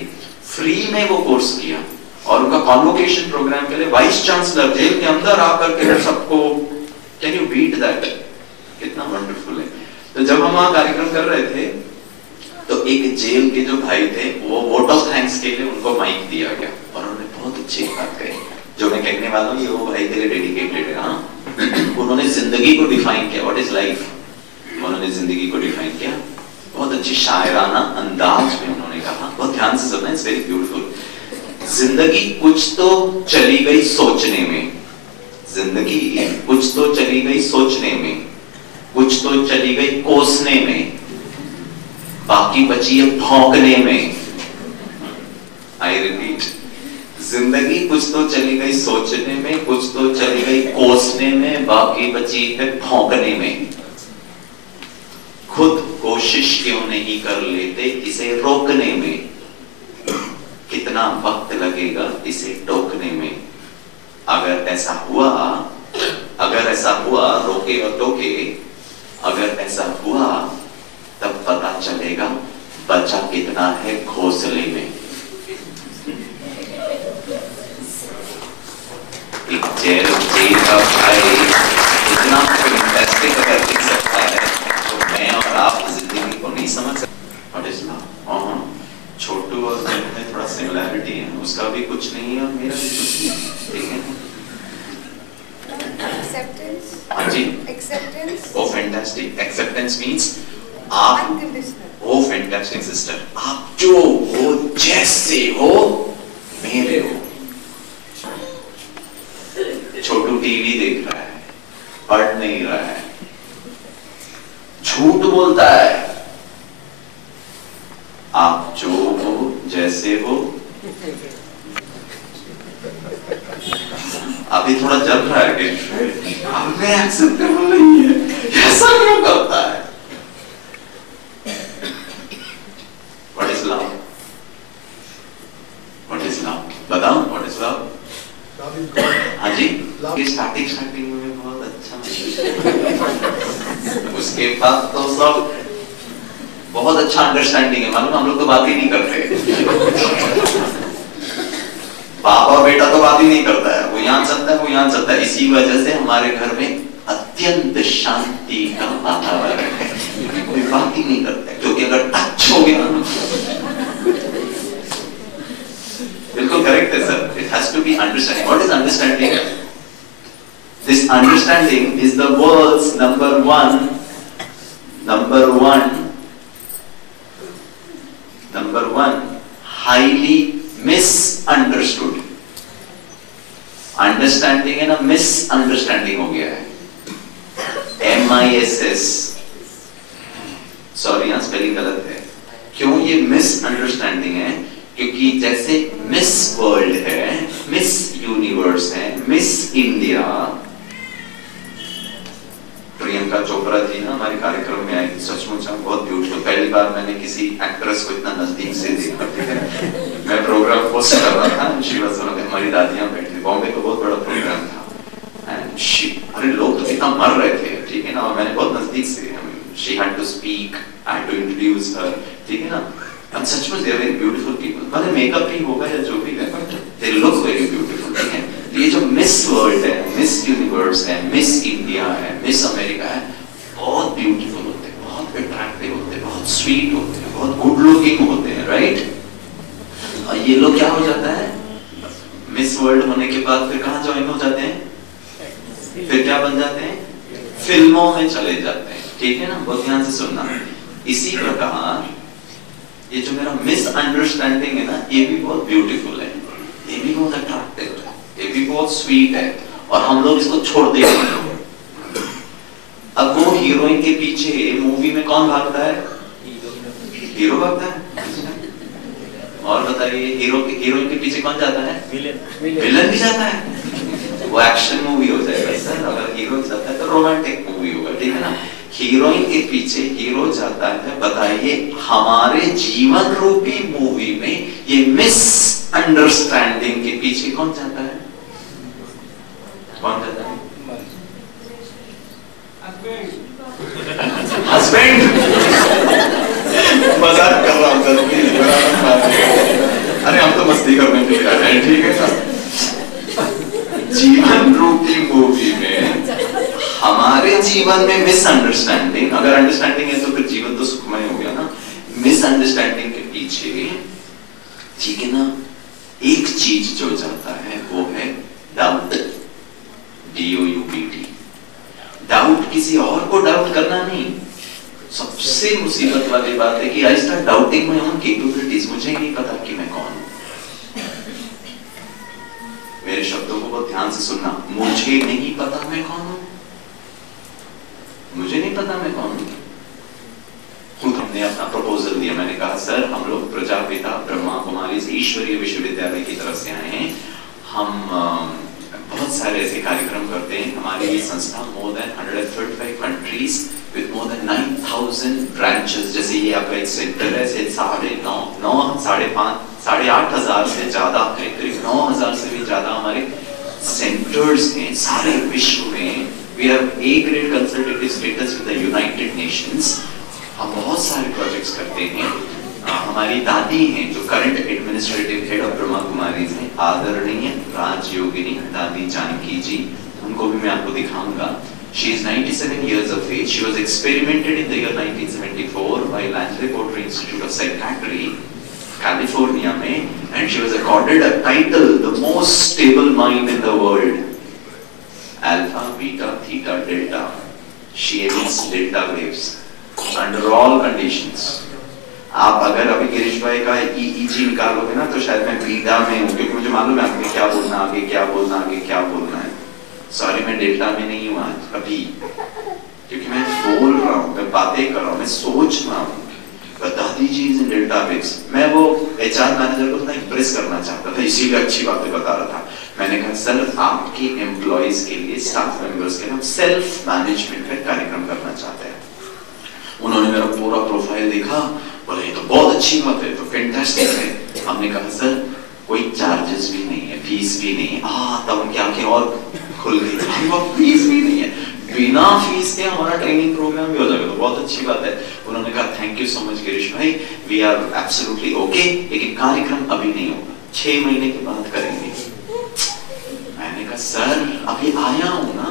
फ्री में वो कोर्स किया। और उनका कॉन्वोकेशन प्रोग्राम के लिए वाइस चांसलर जेल के अंदर आकर के सबको, कैन यू बीट दैट? कितना वंडरफुल है। तो जब हम वहां कार्यक्रम कर रहे थे तो एक जेल के जो भाई थे, वो वोट ऑफ थैंक्स के लिए उनको माइक दिया गया, और उन्होंने बहुत अच्छी बात कही। जो मैं कहने वाला हूँ ये वो भाई के लिए डेडिकेटेड है। हाँ, उन्होंने जिंदगी को डिफाइन किया, व्हाट इज लाइफ। उन्होंने जिंदगी को डिफाइन किया, बहुत अच्छी शायराना अंदाज में उन्होंने कहा, बहुत ध्यान से सुनना, इट्स वेरी ब्यूटीफुल। जिंदगी कुछ तो चली गई सोचने में, जिंदगी कुछ तो चली गई सोचने में, कुछ तो चली गई कोसने में, बाकी बची है भौंकने में। आई रिपीट, जिंदगी कुछ तो चली गई सोचने में, कुछ तो चली गई कोसने में, बाकी बची है भौंकने में। खुद कोशिश क्यों नहीं कर लेते इसे रोकने में, कितना वक्त लगेगा इसे टोकने में। अगर ऐसा हुआ रोके और टोके, अगर ऐसा हुआ तब पता चलेगा बचा कितना है घोंसले में। एक जेल का भाई इतना फैंटास्टिक अगर लिख सकता है तो मैं और आप जिंदगी को नहीं समझ सकते। What is love? छोटू और मैं में थोड़ा सिमिलैरिटी है, उसका भी कुछ नहीं है और मेरा भी कुछ नहीं है, ठीक है। Acceptance. हाँ जी, Acceptance. ओ फैंटास्टिक। एक्सेप्टेंस मींस आप, Unconditional. ओ फैंटास्टिक सिस्टर, आप जो हो, जैसे हो, मेरे हो। छोटू टीवी देख रहा है, पढ़ नहीं रहा है, झूठ बोलता है, आप जो हो, जैसे हो। अभी थोड़ा चल रहा है कि अब मैं एक्सेप्टेबल नहीं है, ऐसा क्यों करता है? What is love? What is love? बताओ, what is love? हाँ जी, ये स्टार्टिंग में बहुत अच्छा, उसके बाद तो सब बहुत अच्छा अंडरस्टैंडिंग है। मालूम हम लोग तो बात ही नहीं करते, बाप और बेटा तो बात ही नहीं करता है, वो यहाँ चलता है, वो यहाँ चलता है। इसी वजह से हमारे घर में अत्यंत शांति का वातावरण है, कोई बात ही नहीं करता, क्योंकि अगर टच हो गया, बिल्कुल करेक्ट है sir, it has to be understanding. What is understanding? This understanding is the world's number one highly misunderstood. Understanding है ना, मिसअंडरस्टैंडिंग हो गया है। MISS, सॉरी यहाँ स्पेलिंग गलत है। क्यों ये मिसअंडरस्टैंडिंग है? क्योंकि जैसे मिस वर्ल्ड है, मिस यूनिवर्स है, मिस इंडिया, प्रियंका चोपड़ा चोपड़ा जी ना हमारे कार्यक्रम में आई, सचमुच हम बहुत ब्यूटीफुल, पहली बार मैंने किसी एक्ट्रेस को इतना नजदीक से देखा, ठीक है। मैं प्रोग्राम होस्ट कर रहा था, हमारी दादियां बैठी, बॉम्बे का बहुत बड़ा प्रोग्राम था, अरे लोग तो इतना मर रहे थे, ठीक है ना, और मैंने बहुत नजदीक से, she had to speak, I had to introduce her, ठीक है ना, and सचमुच they are very beautiful people, भले मेकअप ही होगा या जो भी है, but they look very beautiful, ठीक है। ये जो मिस वर्ल्ड है, मिस यूनिवर्स है, मिस इंडिया है, मिस अमेरिका है, बहुत ब्यूटीफुल होते हैं, बहुत अट्रैक्टिव होते हैं, बहुत स्वीट होते हैं, बहुत गुड लुकिंग होते हैं, राइट। और ये लोग क्या हो जाता है, मिस वर्ल्ड होने के बाद फिर कहाँ ज्वाइन हो जाते हैं, फिर क्या बन जाते हैं, फिल्मों में चले जाते हैं, ठीक है ना, बहुत ध्यान से सुनना। इसी प्रकार ये जो मेरा मिसअंडरस्टैंडिंग है ना, ये भी बहुत ब्यूटीफुल है, ये भी बहुत अट्रैक्टिव है, ये भी बहुत स्वीट है, और हम लोग इसको छोड़ देते हैं। अब वो हीरोइन के पीछे मूवी में कौन भागता है, हीरो भागता है, और बताइए हीरोइन के पीछे कौन जाता है, विलन भी जाता है। वो एक्शन मूवी हो जाएगा सर, अगर हीरो जाता है तो रोमांटिक मूवी होगा, ठीक है ना। हीरोइन के पीछे हीरो जाता है, बताइए हमारे जीवन रूपी मूवी में ये मिसअंडरस्टैंडिंग के पीछे कौन जाता है, कौन जाता है, हस्बैंड। मजाक कर रहा हूं सर, अरे हम तो मस्ती करने के लिए आए हैं, ठीक है सर। जीवन रूपी मूवी में हमारे जीवन में मिसअंडरस्टैंडिंग, अगर अंडरस्टैंडिंग है तो फिर जीवन तो सुखमय हो गया ना। मिसअंडरस्टैंडिंग के पीछे, ठीक है ना, एक चीज जो जाता है वो है डाउट, DOUBT। डाउट किसी और को डाउट करना नहीं। सबसे मुसीबत वाली बात है कि I start doubting my own capabilities, मुझे नहीं पता कि मैं कौन हूं। मेरे शब्दों को बहुत ध्यान से सुनना, मुझे नहीं पता मैं कौन हूं, मुझे नहीं पता मैं कौन हूं। खुद हमने अपना प्रपोजल दिया, मैंने कहा सर हम लोग प्रजापिता ब्रह्मा कुमारी ईश्वरीय विश्वविद्यालय की तरफ से आए हैं, हम बहुत सारे ऐसे कार्यक्रम करते हैं, हमारी ये संस्था more than 135 countries with more than 9000 branches, जैसे ये आपका एक सेंटर है, 8,500 से ज्यादा है, करीब 9,000 से भी ज्यादा हमारे सेंटर्स हैं सारे विश्व में। We have A grade consultative status with the United Nations। हम बहुत सारे प्रोजेक्ट्स करते हैं। हमारी दादी हैं जो current administrative head of Brahma Kumaris हैं, आदरणीय राजयोगिनी दादी जानकी जी, उनको भी मैं आपको दिखाऊंगा। She is 97 years of age. She was experimented in the year 1974 by Langley Potter Institute of Psychiatry, California में, and she was accorded a title, the most stable mind in the world. Alpha, beta, theta, delta. She emits delta waves under all conditions. आप अगर अभी गिरीश भाई का EEG निकालोगे ना तो शायद मैं बीटा में हूँ, क्योंकि मुझे मालूम है आपको क्या बोलना, आगे क्या बोलना, आगे क्या बोलना है। सॉरी मैं डेल्टा में नहीं हूँ आज अभी, क्योंकि मैं बोल रहा हूँ, मैं बातें कर रहा हूँ, मैं सोच रहा हूँ। बता दीजिए इन डेल्टा वेव्स। मैं वो HR मैनेजर को इम्प्रेस करना चाहता था, इसीलिए अच्छी बातें बता रहा था। मैंने कहा सर आपके एम्प्लॉइज के लिए, स्टाफ मेंबर्स के लिए हम सेल्फ मैनेजमेंट का कार्यक्रम करना चाहते हैं। उन्होंने मेरा पूरा प्रोफाइल देखा, बोले ये तो बहुत अच्छी बात है, तो फैंटास्टिक है। हमने कहा सर कोई चार्जेस भी नहीं है, फीस भी नहीं है। तब उनकी आंखें और खुल गई, फीस भी नहीं है, बिना फीस के हमारा ट्रेनिंग प्रोग्राम भी हो जाएगा, तो बहुत अच्छी बात है। उन्होंने कहा thank you so much Girish भाई, वी आर एब्सोल्युटली ओके, लेकिन कार्यक्रम अभी नहीं होगा, 6 महीने के बाद करेंगे। मैंने कहा सर अभी आया हूँ ना,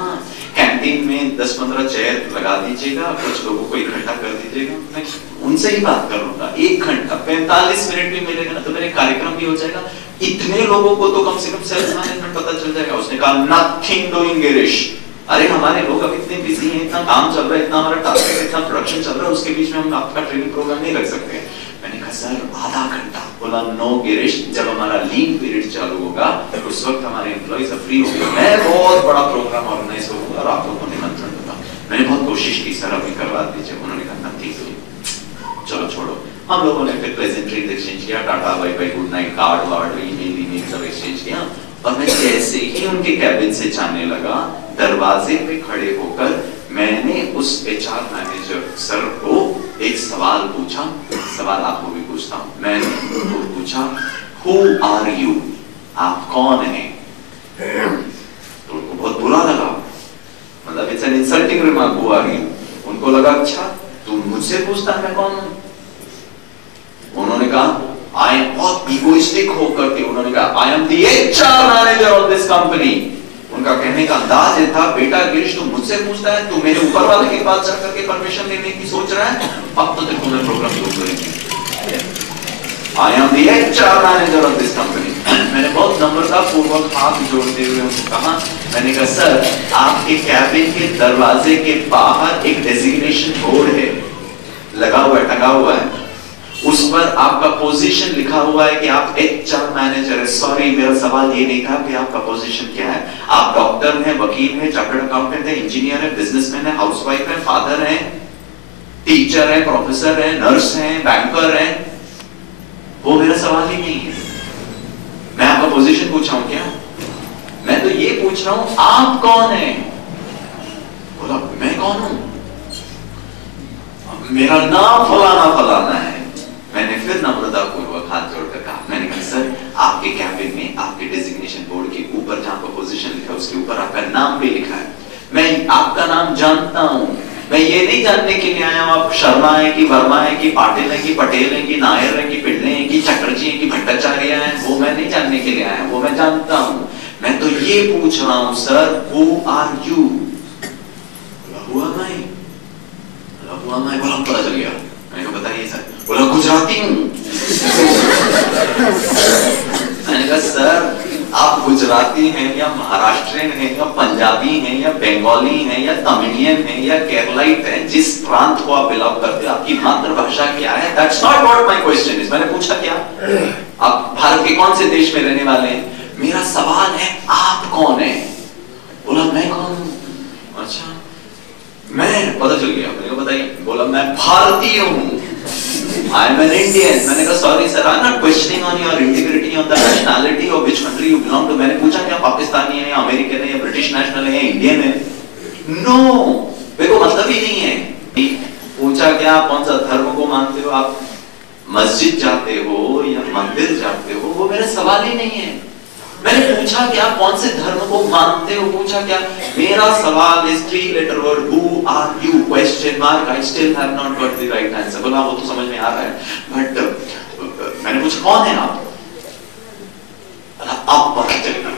कैंटीन में 10-15 चेयर लगा दीजिएगा, कुछ लोगों को इकट्ठा कर दीजिएगा, मैं उनसे ही बात करूंगा 1 घंटा, 45 मिनट भी मिलेगा ना तो मेरे कार्यक्रम भी हो जाएगा। इतने लोगों को तो कम से कम सेल्फ मैनेजमेंट पता चल जाएगा। उसने कहा नथिंग डूइंग गिरीश, अरे हमारे लोग अब इतने बिजी हैं, इतना काम चल रहा है, इतना हमारा टास्क है, इतना प्रोडक्शन चल रहा है, उसके बीच में हम आपका ट्रेनिंग प्रोग्राम नहीं रख सकते। मैंने कहा सर आधा घंटा। बोला नो गिरीश, जब हमारा लीव पीरियड चालू होगा उस वक्त हमारे एम्प्लॉइज फ्री होंगे, मैं बहुत बड़ा प्रोग्राम ऑर्गेनाइज करूंगा और आप लोगों को निमंत्रण दूंगा। मैंने बहुत कोशिश की सर अभी करवा दीजिए। उन्होंने कहा नथिंग डूइंग, चलो छोड़ो। हम लोगों ने फिर प्रेजेंटरीज एक्सचेंज किया, tata bye bye good night, card वार्ड, ईमेल सब एक्सचेंज किया, और मैं जैसे ही उनके कैबिन से जाने लगा, दरवाजे पे खड़े होकर मैंने उस HR मैनेजर सर को एक सवाल पूछा, सवाल आपको भी पूछता हूं। मैंने उनको पूछा Who are you? आप कौन हैं? तो उनको बहुत बुरा लगा, मतलब it's an insulting remark, Who are you? उनको लगा अच्छा तू मुझसे पूछता है मैं कौन हूं? उन्होंने कहा आई एम बहुत इगोइस्टिक होकर के उन्होंने कहा I am the HR manager of this company. उनका कहने का अंदाज ये था, बेटा गिरीश तू मुझसे पूछता है, तू मेरे ऊपर वाले के पास जाकर के परमिशन लेने की सोच रहा है, अब तो देखो मैं प्रोग्राम शुरू करेंगे। I am the HR manager of this company. मैंने बहुत नम्रता पूर्वक हाथ जोड़ते हुए उनको कहा, मैंने कहा सर आपके कैबिन के दरवाजे के बाहर एक डेजिग्नेशन बोर्ड है लगा हुआ है, टंगा हुआ है, उस पर आपका पोजीशन लिखा हुआ है कि आप HR मैनेजर है। सॉरी मेरा सवाल ये नहीं था कि आपका पोजीशन क्या है, आप डॉक्टर हैं, वकील हैं, चार्टर्ड अकाउंटेंट हैं, इंजीनियर हैं, बिजनेसमैन हैं, हाउसवाइफ हैं, फादर हैं, टीचर हैं, प्रोफेसर हैं, नर्स हैं, बैंकर हैं, वो मेरा सवाल ही नहीं है। मैं आपका पोजीशन पूछ रहा हूं क्या? मैं तो ये पूछ रहा हूं आप कौन है? बोला मैं कौन हूं? मेरा नाम फलाना फलाना है। मैंने फिर नम्रता पूर्वक हाथ जोड़कर कहा, मैंने कहा सर आपके कैबिन में आपके डेजिग्नेशन बोर्ड के ऊपर जहां पर पोजीशन लिखा है उसके ऊपर आपका नाम भी लिखा है, मैं आपका नाम जानता हूं, मैं ये नहीं जानने के लिए आया हूं आप शर्मा है कि वर्मा है कि पाटिल है कि पटेल है कि नायर है कि पिल्ले है कि चटर्जी है कि भट्टाचार्य है, वो मैं नहीं जानने के लिए आया, वो मैं जानता हूं। मैं तो ये पूछ रहा हूं sir who are you? Who am I? बोला पता चल गया। मैंने कहा बताइए सर। बोला गुजराती हूं। मैंने कहा सर आप गुजराती हैं या महाराष्ट्रियन हैं या पंजाबी हैं या बंगाली हैं या तमिलियन हैं या केरलाइट हैं, जिस प्रांत को आप बिलोंग करते हैं आपकी मातृभाषा क्या है, that's not what my question is. मैंने पूछा क्या आप भारत के कौन से देश में रहने वाले हैं? मेरा सवाल है आप कौन है? बोला मैं कौन हूं? अच्छा मैं, पता चल गया। मैंने कहा बताइए। बोला मैं भारतीय हूं, I am an Indian। मैंने कहा sorry sir, I am not questioning on your integrity on the nationality of which country you belong to। मैंने पूछा क्या पाकिस्तानी है या अमेरिकन है या ब्रिटिश नेशनल है या इंडियन है? नो, मेरे को मतलब ही नहीं है। पूछा क्या कौन सा धर्म को मानते हो, आप मस्जिद जाते हो या मंदिर जाते हो, वो मेरा सवाल ही नहीं है। मैंने पूछा क्या कौन से धर्म को मानते हो, पूछा क्या, मेरा सवाल is 3 letter word who are you question mark। I still have not got the right answer। बोला वो तो समझ में आ रहा है बट मैंने पूछा कौन है आप? अब पता चलेगा।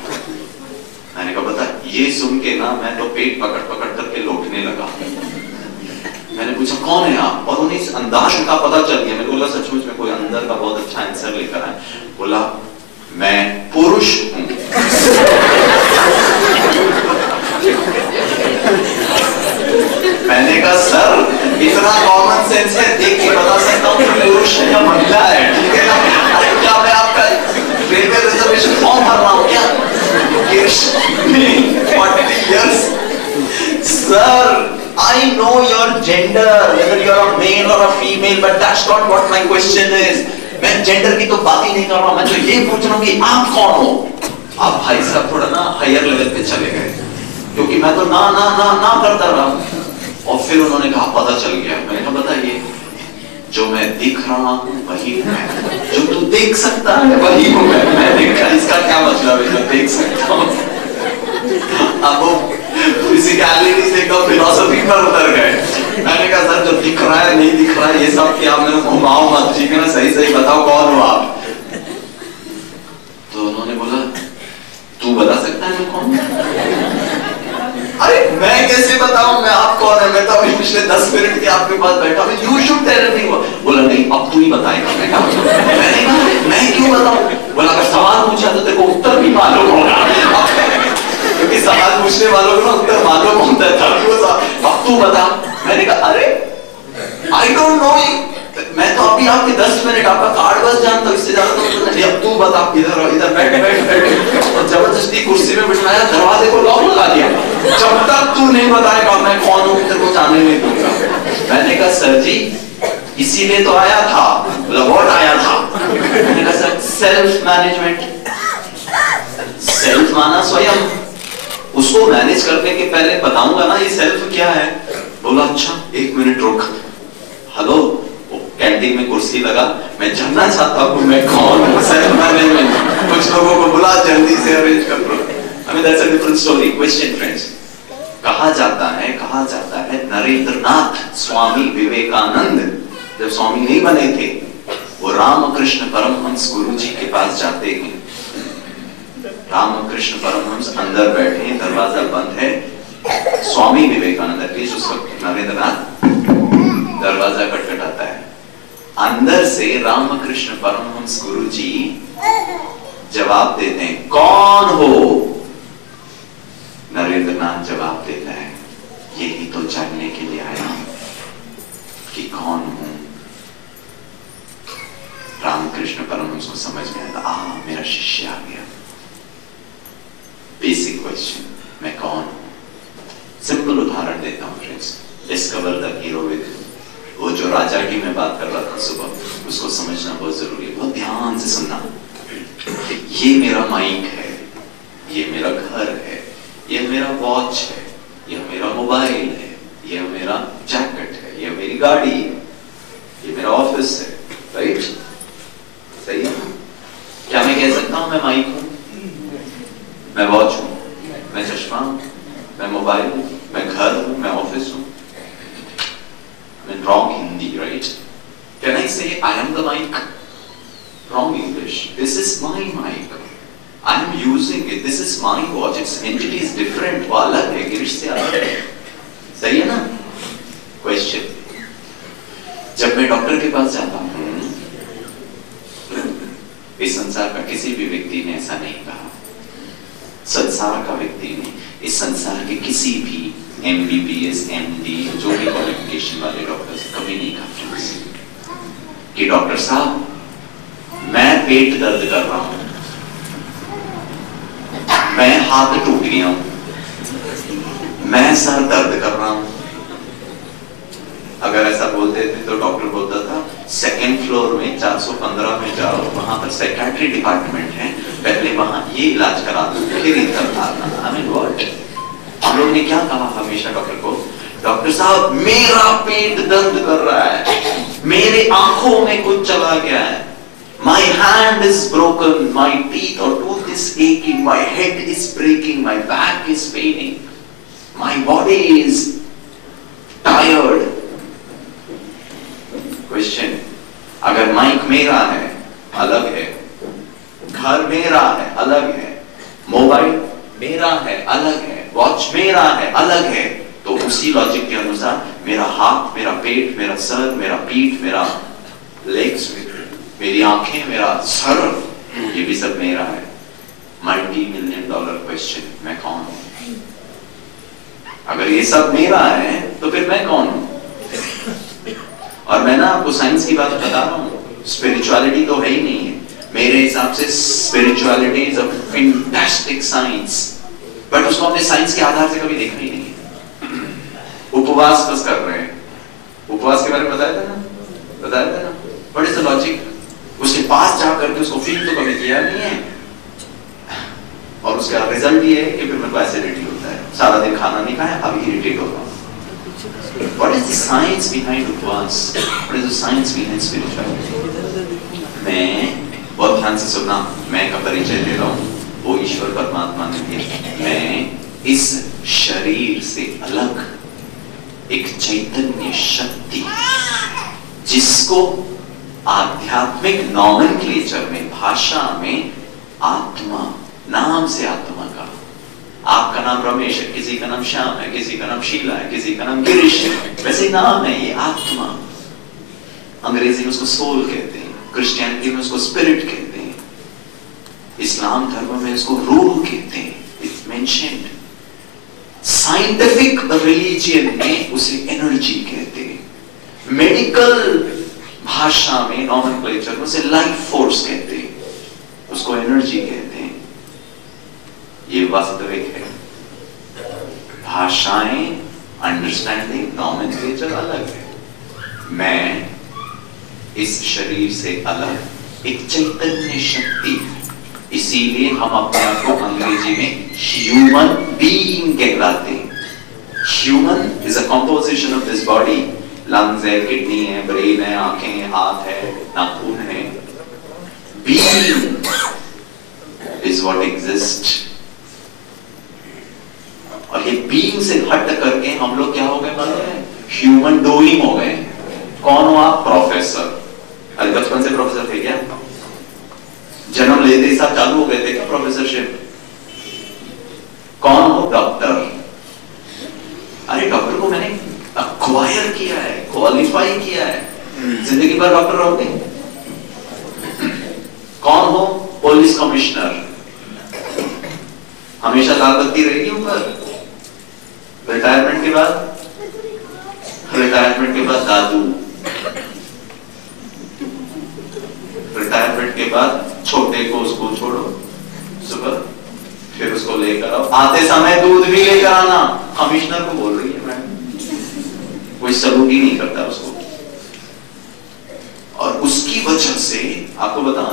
मैंने कहा बता, ये सुन के ना मैं तो पेट पकड़ पकड़ करके लौटने लगा। मैंने पूछा कौन है आप, और उन्हें इस अंदाज का पता चल गया। मैंने बोला सचमुच में कोई अंदर का बहुत अच्छा आंसर लेकर आए। बोला मैं पुरुष हूं। मैंने कहा सर इतना कॉमन सेंस है, देख के बता सकता हूं कि पुरुष है या महिला है, ठीक है ना? अरे क्या मैं आपका रेलवे रिजर्वेशन फॉर्म भर रहा हूं क्या? 40 years sir, I know your gender, whether you are a male or a female, but that's not what my question is। मैं जेंडर की तो बात ही नहीं कर रहा हूं, मैं तो ये पूछ रहा हूं कि आप कौन हो? आप भाई साहब थोड़ा ना हायर लेवल पे चले गए, क्योंकि मैं तो ना ना ना ना करता रहा। और फिर उन्होंने कहा पता चल गया। मैंने कहा बताइए। जो मैं दिख रहा हूं वही हूं मैं, जो तू देख सकता है वही हूं मैं। मैं देखा इसका क्या मतलब है जो देख सकता हूं? अब वो फिजिकलिटी से एकदम फिलॉसफी पर उतर गए। मैंने कहा सर जो दिख रहा है नहीं दिख रहा है ये सब क्या, मैंने घुमाओ मत, ठीक है ना, सही सही बताओ कौन हो आप? तो उन्होंने बोला तू बता सकता है मैं कौन? अरे मैं कैसे बताऊं मैं आप कौन है? मैं तो अभी पिछले 10 मिनट के आपके पास बैठा हूं। You should tell me. बोला नहीं अब तू ही बताएगा। मैंने कहा मैं क्यों बताऊं? बोला अगर सवाल पूछा तो तेरे को उत्तर भी मालूम होगा, क्योंकि सवाल पूछने वालों को ना उत्तर मालूम होता है, तभी वो अब तू बता। मैंने कहा अरे आई डोंट नो, मैं तो अभी आपके 10 मिनट आपका कार्ड बस जानता हूँ, इससे ज्यादा तो नहीं। अब तू बता, इधर इधर बैठ बैठ बैठ। और जबरदस्ती कुर्सी में बिठाया, दरवाजे को लॉक लगा दिया। जब तक तू नहीं बताएगा मैं कौन हूँ तेरे को जानने नहीं दूंगा। मैंने कहा सर जी इसीलिए तो आया था। बोला व्हाट आया था? मैंने कहा सर सेल्फ मैनेजमेंट। सेल्फ माना स्वयं, उस उसको मैनेज करने के पहले बताऊंगा ना ये सेल्फ क्या है। बोला अच्छा 1 मिनट रुक, हेलो कैंटीन में कुर्सी लगा, मैं जानना चाहता हूँ मैं कौन हूँ। सेल्फ मैनेजमेंट, कुछ लोगों को बुला जल्दी से अरेंज कर दो। I mean that's a different story. Question friends, कहा जाता है नरेंद्रनाथ स्वामी विवेकानंद जब स्वामी नहीं बने थे, वो रामकृष्ण परमहंस गुरु जी के पास जाते हैं। रामकृष्ण परमहंस अंदर बैठे हैं, दरवाजा बंद है, स्वामी विवेकानंद एटलीस्ट उस वक्त नरेंद्रनाथ, दरवाजा खटखटाता है। अंदर से रामकृष्ण परमहंस गुरु जी जवाब देते हैं, कौन हो? नरेंद्रनाथ जवाब देता है, यही तो जानने के लिए आया हूं कि कौन हूं। रामकृष्ण परमहंस को समझ में आया, मेरा शिष्य आ गया। बेसिक क्वेश्चन, मैं कौन हूं? सिंपल उदाहरण देता हूं friends, discover the hero with. वो जो राजा की मैं बात कर रहा था सुबह, उसको समझना बहुत जरूरी है, बहुत ध्यान से सुनना। ये मेरा माइक है, ये मेरा घर है, ये मेरा वॉच है, ये मेरा मोबाइल है, ये मेरा जैकेट है, ये मेरी गाड़ी है, ये मेरा ऑफिस है, राइट? सही है? क्या मैं कह सकता हूं मैं माइक हूं, मैं वॉच हूं, मैं चश्मा हूं, मैं मोबाइल हूं, मैं घर हूं, मैं ऑफिस हूं? I mean wrong Hindi, right? Can I say I am the mic? Wrong English. This is my mic. I am using it. This is my watch. Its entity is different. वो अलग है, गिरिश से अलग है। सही है ना? Question. जब मैं डॉक्टर के पास जाता हूँ, इस संसार का किसी भी व्यक्ति ने ऐसा नहीं कहा, संसार का व्यक्ति ने, इस संसार के किसी भी MBBS, MD, जो भी क्वालिफिकेशन वाले डॉक्टर कभी नहीं कहा कि डॉक्टर साहब मैं पेट दर्द कर रहा हूं, मैं हाथ टूट गया हूं, मैं सर दर्द कर रहा हूं। अगर ऐसा बोलते थे तो डॉक्टर बोलता था 2nd फ्लोर में 415 में जाओ, वहां पर साइकियाट्री डिपार्टमेंट है, पहले वहां ये इलाज करा दो, फिर इधर आना। I mean what? हम लोग ने क्या कहा हमेशा डॉक्टर को, डॉक्टर साहब मेरा पेट दर्द कर रहा है, मेरे आंखों में कुछ चला गया है, my hand is broken, my teeth or tooth is aching, my head is breaking, my back is paining, my body is tired. Question, अगर माइक मेरा है अलग है, घर मेरा है अलग है, मोबाइल मेरा है अलग है, वॉच मेरा है अलग है, तो उसी लॉजिक के अनुसार मेरा हाथ, मेरा पेट, मेरा सर, मेरा पीठ, मेरा लेग्स, मेरी आंखें, मेरा सर, ये भी सब मेरा है। $multi-million क्वेश्चन, मैं कौन हूं? अगर ये सब मेरा है तो फिर मैं कौन हूं? और मैं ना आपको साइंस की बात बता रहा हूं, स्पिरिचुअलिटी तो है ही नहीं है। मेरे हिसाब से spirituality is a fantastic science, but उसको हमने साइंस के आधार से कभी देखा ही नहीं है। उपवास बस कर रहे हैं, उपवास के बारे में बताया था ना, व्हाट इज द लॉजिक? उसके पास जाकर के उसको फील तो कभी किया नहीं है, और उसका रिजल्ट ये है कि फिर मेरे को एसिडिटी होता है, सारा दिन खाना नहीं खाया, अभी इरिटेट हो रहा हूं। What is the science behind उपवास? What is the science behind spirituality? मैं बहुत ध्यान से सुनना, मैं का परिचय दे रहा हूँ, वो ईश्वर परमात्मा ने दिया। मैं इस शरीर से अलग एक चैतन्य शक्ति, जिसको आध्यात्मिक नॉमेनक्लेचर में, भाषा में आत्मा, नाम से आत्मा का, आपका नाम रमेश है, किसी का नाम श्याम है, किसी का नाम शीला है, किसी का नाम गिरीश है, वैसे नाम है ये आत्मा। अंग्रेजी में उसको सोल कहते हैं, क्रिश्चियनिटी में उसको स्पिरिट कहते हैं, इस्लाम धर्म में उसको रूह कहते हैं, इट्स मेंशन्ड। साइंटिफिक रिलीजियन में उसे एनर्जी कहते हैं, मेडिकल भाषा में नॉमेनक्लेचर में उसे लाइफ फोर्स कहते हैं, उसको एनर्जी कहते हैं। ये वास्तविक है। भाषाएं, अंडरस्टैंडिंग, नॉमेनक्लेचर अलग है। मैं इस शरीर से अलग एक चैतन्य शक्ति, इसीलिए हम अपने आप को अंग्रेजी में ह्यूमन बीइंग कहलाते हैं। Human is a composition of this body, lungs है, किडनी है, ब्रेन है, आंखें हैं, हाथ है, नाखून है। Being is what exist. और ये बीइंग से हट करके हम लोग क्या हो गए मालूम है? ह्यूमन डूइंग हो गए। कौन हो आप? प्रोफेसर। अरे बचपन से प्रोफेसर थे क्या? जन्म लेते ही साथ चालू हो गए थे क्या प्रोफेसरशिप? कौन हो? डॉक्टर। अरे डॉक्टर को मैंने अक्वायर किया है, क्वालिफाई किया है, जिंदगी भर डॉक्टर रहोगे। कौन हो? Police commissioner. हमेशा लाल बत्ती रहेगी ऊपर। रिटायरमेंट के बाद, रिटायरमेंट के बाद दादू, रिटायरमेंट के बाद छोटे को उसको छोड़ो सुबह, फिर उसको लेकर आओ, आते समय दूध भी लेकर आना। कमिश्नर को बोल रही है मैडम, कोई सलूट ही नहीं करता उसको। और उसकी वजह से आपको बताऊं,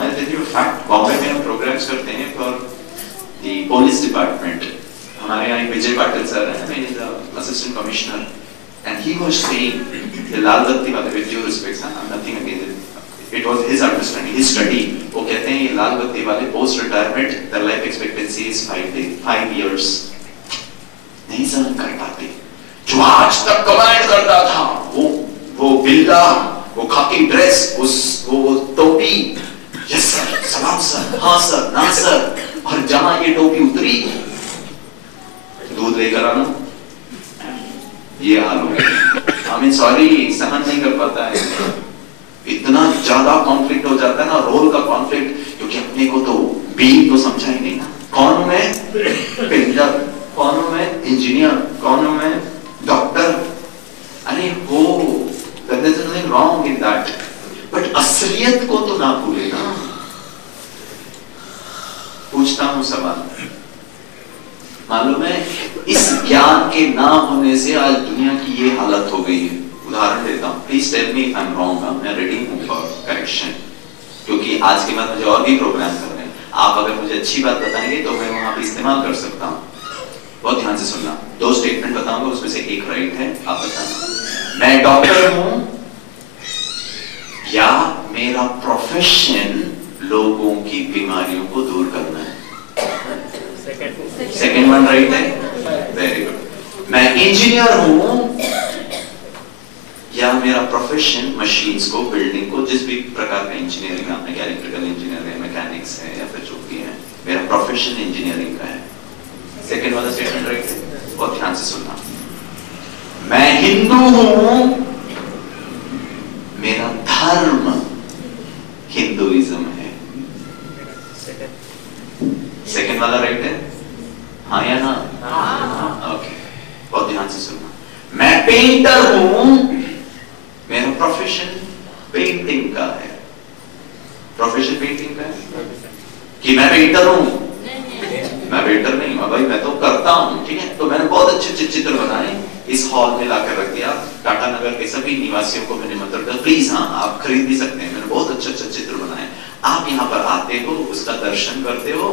फैक्ट बॉम्बे में हम प्रोग्राम्स करते हैं फॉर द पुलिस डिपार्टमेंट। हमारे यहाँ विजय पाटिल सर है, assistant commissioner, and he was saying the लाल बत्ती वाले, with due respect, nothing against it was his understanding, his study. वो कहते हैं ये लाल बत्ती वाले post retirement their life expectancy is 5 years। नहीं सहन कर पाते। जो आज तक कमांड करता था, वो बिल्ला, वो खाकी ड्रेस, वो टोपी, यस सर, सलाम सर, हाँ सर, ना सर, और जहां ये टोपी उतरी, दूध लेकर आना, ये हाल हो गया। आई मीन सॉरी, सहन नहीं कर पाता है। इतना ज्यादा कॉन्फ्लिक्ट हो जाता है ना, रोल का कॉन्फ्लिक्ट, क्योंकि अपने को तो बीइंग तो समझा ही नहीं ना। कौन हूं मैं? पेंटर। कौन हूं मैं? इंजीनियर। कौन हूं मैं? डॉक्टर। अरे हो, there is nothing wrong in that, but असलियत को तो ना भूले ना। पूछता हूं सवाल, मालूम है इस ज्ञान के ना होने से आज दुनिया की ये हालत हो गई है। उदाहरण देता हूं, please tell me if I am wrong, मैं रेडी हूं फॉर करेक्शन, क्योंकि आज के बाद मुझे और भी प्रोग्राम करने हैं। आप अगर मुझे अच्छी बात बताएंगे तो मैं वहां पे इस्तेमाल कर सकता हूं। बहुत ध्यान से सुनना, 2 स्टेटमेंट बताऊंगा, उसमें से एक राइट है, आप बताना। मैं डॉक्टर हूं या मेरा प्रोफेशन लोगों की बीमारियों को दूर करना है? सेकेंड वन राइट है, वेरी गुड। मैं इंजीनियर हूं या मेरा प्रोफेशन मशीन्स को, बिल्डिंग को, जिस भी प्रकार का इंजीनियरिंग आपने, इलेक्ट्रिकल इंजीनियर है, मैकेनिक्स है, या फिर जो भी है, मेरा प्रोफेशन इंजीनियरिंग का है। सेकेंड वाला स्टेटमेंट राइट है, बहुत ध्यान से सुनना। मैं हिंदू हूं, मेरा धर्म हिंदुइज्म है। सेकेंड वाला राइट है, हाँ या ना? ओके, बहुत ध्यान से सुनना। मैं पेंटर हूं, मेरा प्रोफेशन पेंटिंग का है। प्रोफेशन पेंटिंग का है कि मैं पेंटर हूं? मैं पेंटर नहीं हूं भाई, मैं तो करता हूं, ठीक है। तो मैंने बहुत अच्छे चित्र बनाए, इस हॉल में लाकर रख दिया। टाटा नगर के सभी निवासियों को मैंने निमंत्रण दिया, प्लीज हाँ आप खरीद भी सकते हैं। मैंने बहुत अच्छे अच्छे चित्र बनाए। आप यहाँ पर आते हो, उसका दर्शन करते हो,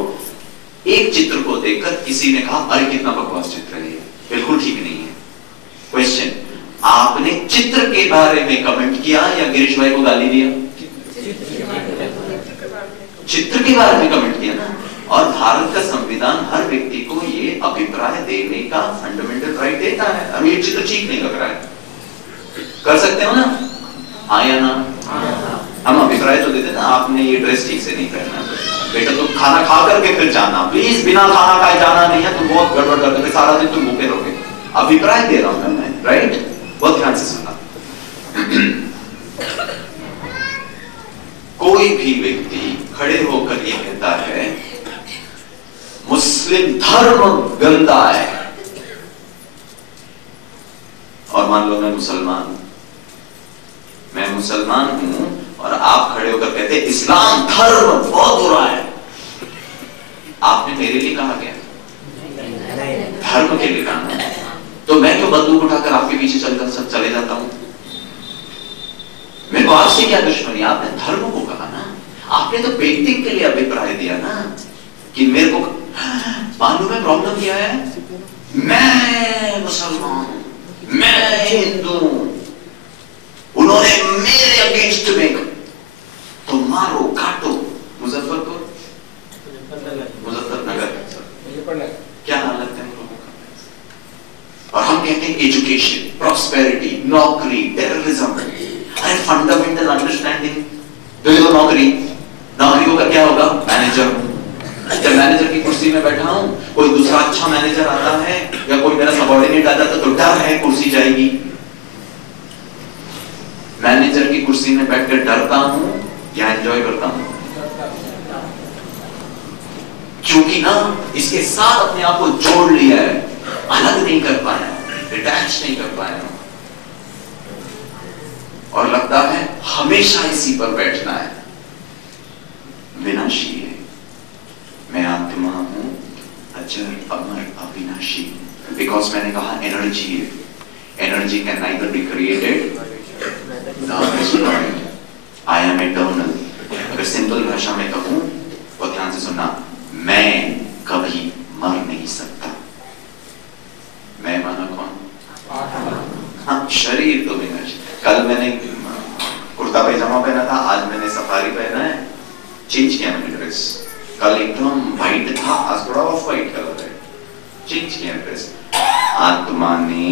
एक चित्र को देखकर किसी ने कहा अरे कितना बकवास चित्र है, बिल्कुल ठीक नहीं है। क्वेश्चन, आपने चित्र के बारे में कमेंट किया या गिरीश भाई को गाली दिया? चित्र के बारे में कमेंट किया ना। और भारत का संविधान हर व्यक्ति को ये अभिप्राय देने का फंडामेंटल राइट देता है। अब ये चित्र ठीक नहीं लग रहा है, कर सकते हो ना, हाँ या ना? हम अभिप्राय तो देते ना, आपने ये ड्रेस ठीक से नहीं पहना बेटा, तुम खाना खा करके फिर जाना, प्लीज बिना खाना खाए जाना नहीं है, तुम बहुत गड़बड़ करते हो, सारा दिन तुम भूखे रहोगे। अभिप्राय दे रहा हूं मैं, राइट? बहुत ध्यान से सुनना। कोई भी व्यक्ति खड़े होकर ये कहता है मुस्लिम धर्म गंदा है, और मान लो मैं मुसलमान हूं और आप खड़े होकर कहते हैं इस्लाम धर्म बहुत बुरा है, आपने मेरे लिए कहा क्या? धर्म के लिए कहा। तो मैं क्यों बंदूक उठाकर आपके पीछे चले जाता हूं? मेरे को आपसे क्या दुश्मनी? आपने धर्म को कहा ना, आपने तो पेंटिंग के लिए अभिप्राय दिया ना। कि मेरे को मालूम है प्रॉब्लम क्या है, मैं मुसलमान हूं, मैं हिंदू हूं, उन्होंने मेरे अगेंस्ट में, तो मारो काटो। मुजफ्फरपुर, मुजफ्फरनगर, क्या हालत है लोगों का। और हम कहते हैं एजुकेशन, प्रॉस्पेरिटी, नौकरी, टेररिज्म। अरे फंडामेंटल अंडरस्टैंडिंग दे दो नौकरी, नौकरी होगा क्या होगा, मैनेजर। जब मैनेजर की कुर्सी में बैठा हूं, कोई दूसरा अच्छा मैनेजर आता है या कोई मेरा सबऑर्डिनेट आता है तो डर है कुर्सी जाएगी। मैनेजर की कुर्सी में बैठकर डरता हूं या एंजॉय करता हूं? क्योंकि ना इसके साथ अपने आप को जोड़ लिया है, अलग नहीं कर पाया, डिटैच नहीं कर पाया, और लगता है हमेशा इसी पर बैठना है। विनाशी है, मैं आत्मा हूं, अजर अमर अविनाशी। बिकॉज मैंने कहा एनर्जी है, energy can neither be created nor destroyed, I am eternal. अगर सिंपल भाषा में कहूं तो ध्यान से सुनना, मैं कभी मर नहीं सकता। मैं माना कौन? हाँ, शरीर तो विनाशी। कल मैंने कुर्ता पैजामा पहना था, आज मैंने सफारी पहना है, चेंज किया मैंने ड्रेस। कल एकदम व्हाइट था, आज थोड़ा ऑफ व्हाइट कलर है, चेंज किया ड्रेस। आत्मा ने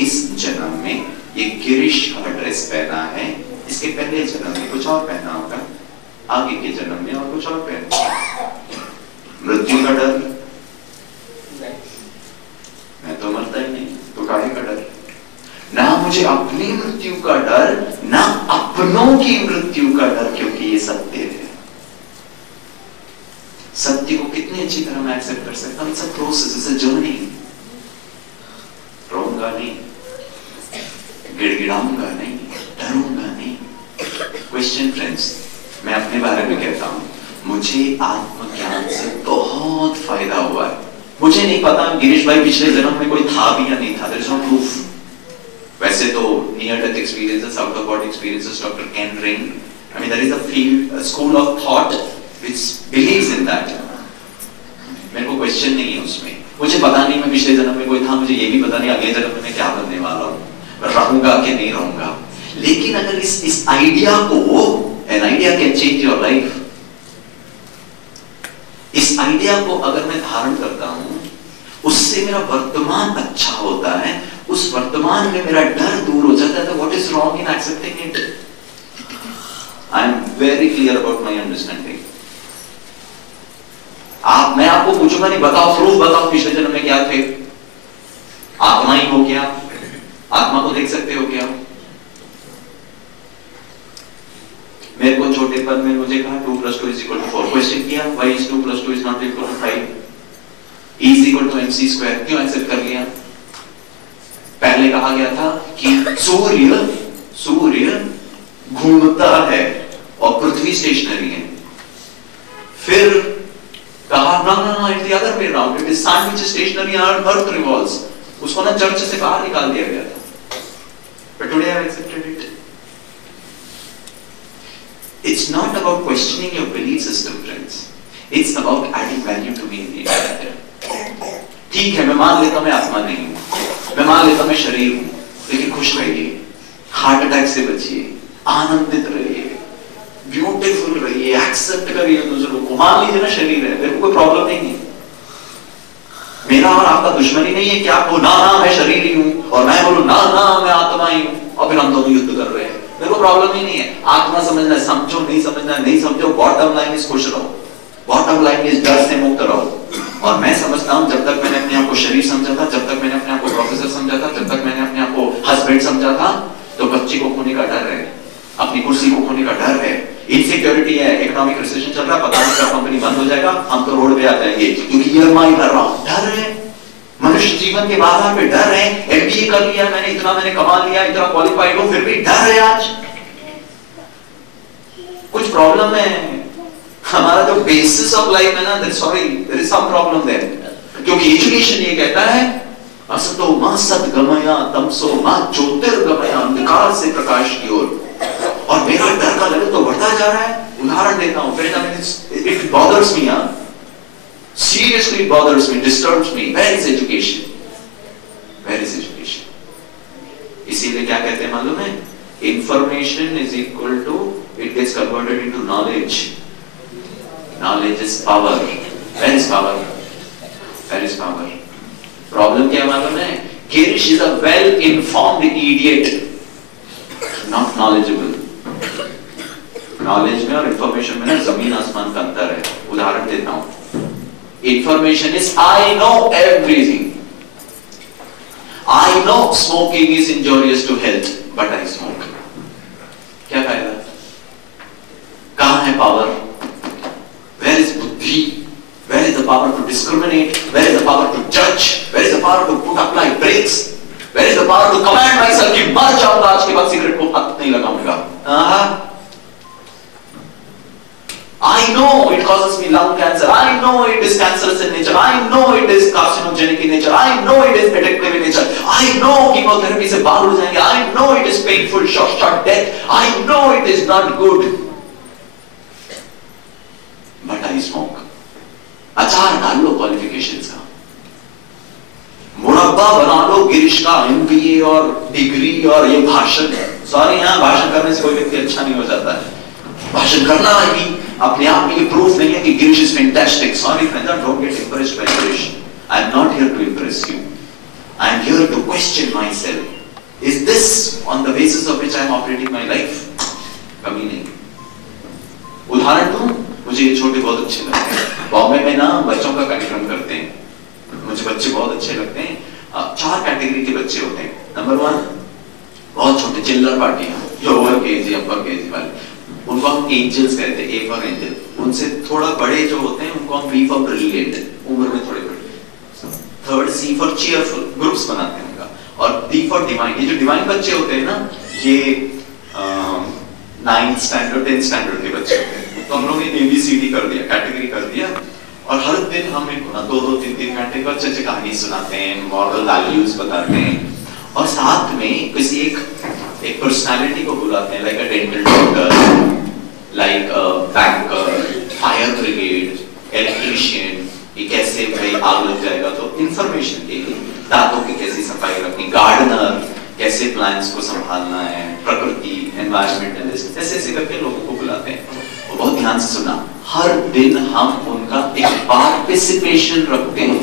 इस जन्म में ये गिरीश का ड्रेस पहना है, इसके पहले जन्म में कुछ और पहना होगा, आगे के जन्म में और कुछ और पहना। मृत्यु का डर, मैं तो मरता ही नहीं, तो काहे का डर? ना मुझे अपनी मृत्यु का डर, ना अपनों की मृत्यु का डर, क्योंकि ये सत्य है। सत्य को कितनी अच्छी तरह मैं एक्सेप्ट कर सकता हूं। It's a process, it's a journey. रोऊंगा नहीं, गिड़गिड़ाऊंगा नहीं, डरूंगा नहीं। क्वेश्चन फ्रेंड्स, मैं अपने बारे में कहता हूं, मुझे आत्मज्ञान से बहुत फायदा हुआ है। मुझे नहीं पता गिरीश भाई पिछले जन्म में कोई था भी या नहीं था, देयर इज नो प्रूफ। वैसे तो near death experiences, out of body experiences, doctor Ken Ring, I mean there is a field, a school of thought which believes in that. मेरे को क्वेश्चन नहीं है उसमें। मुझे पता नहीं मैं पिछले जन्म में कोई था, मुझे ये भी पता नहीं अगले जन्म में मैं क्या बनने वाला हूँ, रहूंगा कि नहीं रहूंगा। लेकिन अगर इस आइडिया को, an idea can change your life, इस आइडिया को अगर मैं धारण करता हूं, उससे मेरा वर्तमान अच्छा होता है, उस वर्तमान में मेरा डर दूर हो जाता है। तो what is wrong in accepting it? I am very clear about my understanding. मैं आपको पूछूंगा नहीं, बताओ प्रूफ, बताओ पिछले जन्म में क्या थे। आत्मा ही हो क्या? आत्मा को देख सकते हो क्या? मेरे को छोटेपन में मुझे कहा 2 + 2 = 4, क्वेश्चन किया why is 2 + 2 is not equal to 5, E is equal to mc², क्यों एक्सेप्ट कर लिया? पहले कहा गया था कि सूर्य घूमता है और पृथ्वी स्टेशनरी है। फिर कहा ना it's the other way around, it is sun which is stationary and earth revolves. उसको ना चर्च से बाहर निकाल दिया गया था, but today I have accepted it. It's not about questioning your belief system, friends. It's about adding value to me in the end. ठीक है, मैं मान लेता मैं आत्मा नहीं हूं, मैं मान लेता मैं शरीर हूं, लेकिन खुश रहिए, हार्ट अटैक से बचिए, आनंदित रहिए, ब्यूटीफुल रहिए, एक्सेप्ट करिए दूसरों को। मान लीजिए ना शरीर है, मेरे को कोई प्रॉब्लम नहीं है। मेरा और आपका दुश्मनी नहीं है कि आप बोलो ना मैं शरीर ही हूं और मैं बोलूं ना मैं आत्मा ही हूं, और फिर हम दोनों युद्ध कर रहे हैं। मेरे को प्रॉब्लम ही नहीं है। आत्मा समझना, समझो, नहीं समझना नहीं समझो, बॉटम लाइन इज खुश रहो, बॉटम लाइन इज डर से मुक्त रहो। और मैं समझता हूं जब तक मैंने अपने आप को शरीर समझा था, जब तक मैंने अपने आप को प्रोफेसर समझा था, जब तक मैंने अपने आप को हस्बैंड समझा था, तो बच्चे को खोने का डर है, अपनी कुर्सी को खोने का डर है, इनसिक्योरिटी है, इकोनॉमिक रिसेशन चल रहा है, पता नहीं कब कंपनी बंद हो जाएगा, हम तो रोड पे आ जाएंगे क्योंकि ईएमआई भर रहा हूं। डर है, मनुष्य जीवन के बाहर पे डर है। एमबीए कर लिया मैंने, इतना मैंने कमा लिया, इतना क्वालिफाइड हूं, फिर भी डर है। आज कुछ प्रॉब्लम है, हमारा जो बेसिस ऑफ लाइफ है ना, sorry there is some problem there. क्योंकि एजुकेशन ये कहता है असतो मा सद्गमया तमसो मा ज्योतिर्गमया, अंधकार से प्रकाश की ओर, और मेरा डर का लेवल तो बढ़ता जा रहा है। उदाहरण देता हूं, it bothers me. seriously bothers me, disturbs me. Where is education? Where is education? इसीलिए क्या कहते हैं मालूम है? Information is equal to, it gets converted into knowledge. Knowledge is power. Where is power? Where is power? Problem क्या मालूम है? Girish is a well-informed idiot, not knowledgeable. Knowledge में और information में ना जमीन आसमान का अंतर है. उदाहरण देता हूँ. Information is I know everything. I know smoking is injurious to health, but I smoke. क्या फायदा? कहाँ है power? Where is buddhi? Where is the power to discriminate? Where is the power to judge? Where is the power to put apply brakes? Where is the power to command myself कि मर जाऊंगा आज के बाद cigarette को हाथ नहीं लगाऊंगा? I know it causes me lung cancer. I know it is cancerous in nature. I know it is carcinogenic in nature. I know it is addictive in nature. I know chemotherapy से बाल उड़ जाएंगे. I know it is painful, short death. I know it is not good. But I smoke. अचार डाल लो qualifications का, मुरब्बा बना लो गिरीश का MBA और डिग्री और ये भाषण. सॉरी, यहाँ भाषण करने से कोई व्यक्ति अच्छा नहीं हो जाता है. भाषण करना भी अपने आप में ये प्रूफ नहीं है कि Girish is fantastic. Sorry friends, don't get impressed by Girish. I am not here to impress you. I am here to question myself. Is this on the basis of which I am operating my life? कभी नहीं. उदाहरण दूं, मुझे ये छोटे बहुत अच्छे लगते हैं. बॉम्बे में ना बच्चों का कार्यक्रम करते हैं. मुझे बच्चे बहुत अच्छे लगते हैं. 4 कैटेगरी के बच्चे होते हैं. नंबर 1, बहुत छोटे चिल्लर पार्टियां, लोअर केजी अपर केजी वाले, उनको हम एंजल्स कहते हैं. A for angel. उनसे थोड़ा बड़े जो होते हैं उनको हम बी फॉर ब्रिलियंट, उम्र में थोड़े बड़े. Third C for cheerful, groups बनाते हैं उनका. और डी फॉर डिवाइन. ये जो डिवाइन बच्चे होते हैं ना, ये 9th स्टैंडर्ड 10th स्टैंडर्ड के बच्चे होते हैं. तो हम लोगों ने ABCD कर दिया, कैटेगरी कर दिया. और हर दिन हम इनको ना 2-2, 3-3 घंटे अच्छे अच्छे कहानी सुनाते हैं, मॉरल वैल्यूज बताते हैं. और साथ में किसी एक पर्सनालिटी को बुलाते हैं, like a dental doctor, like a banker, fire brigade, electrician. ये कैसे भाई आग लग जाएगा तो इंफॉर्मेशन के लिए. दांतों की कैसी सफाई रखनी, गार्डनर, कैसे प्लांट्स को संभालना है, प्रकृति, एनवायरमेंटलिस्ट, ऐसे ऐसे करके लोगों को बुलाते हैं. बहुत ध्यान से सुना. हर दिन हम उनका एक पार्टिसिपेशन रखते हैं.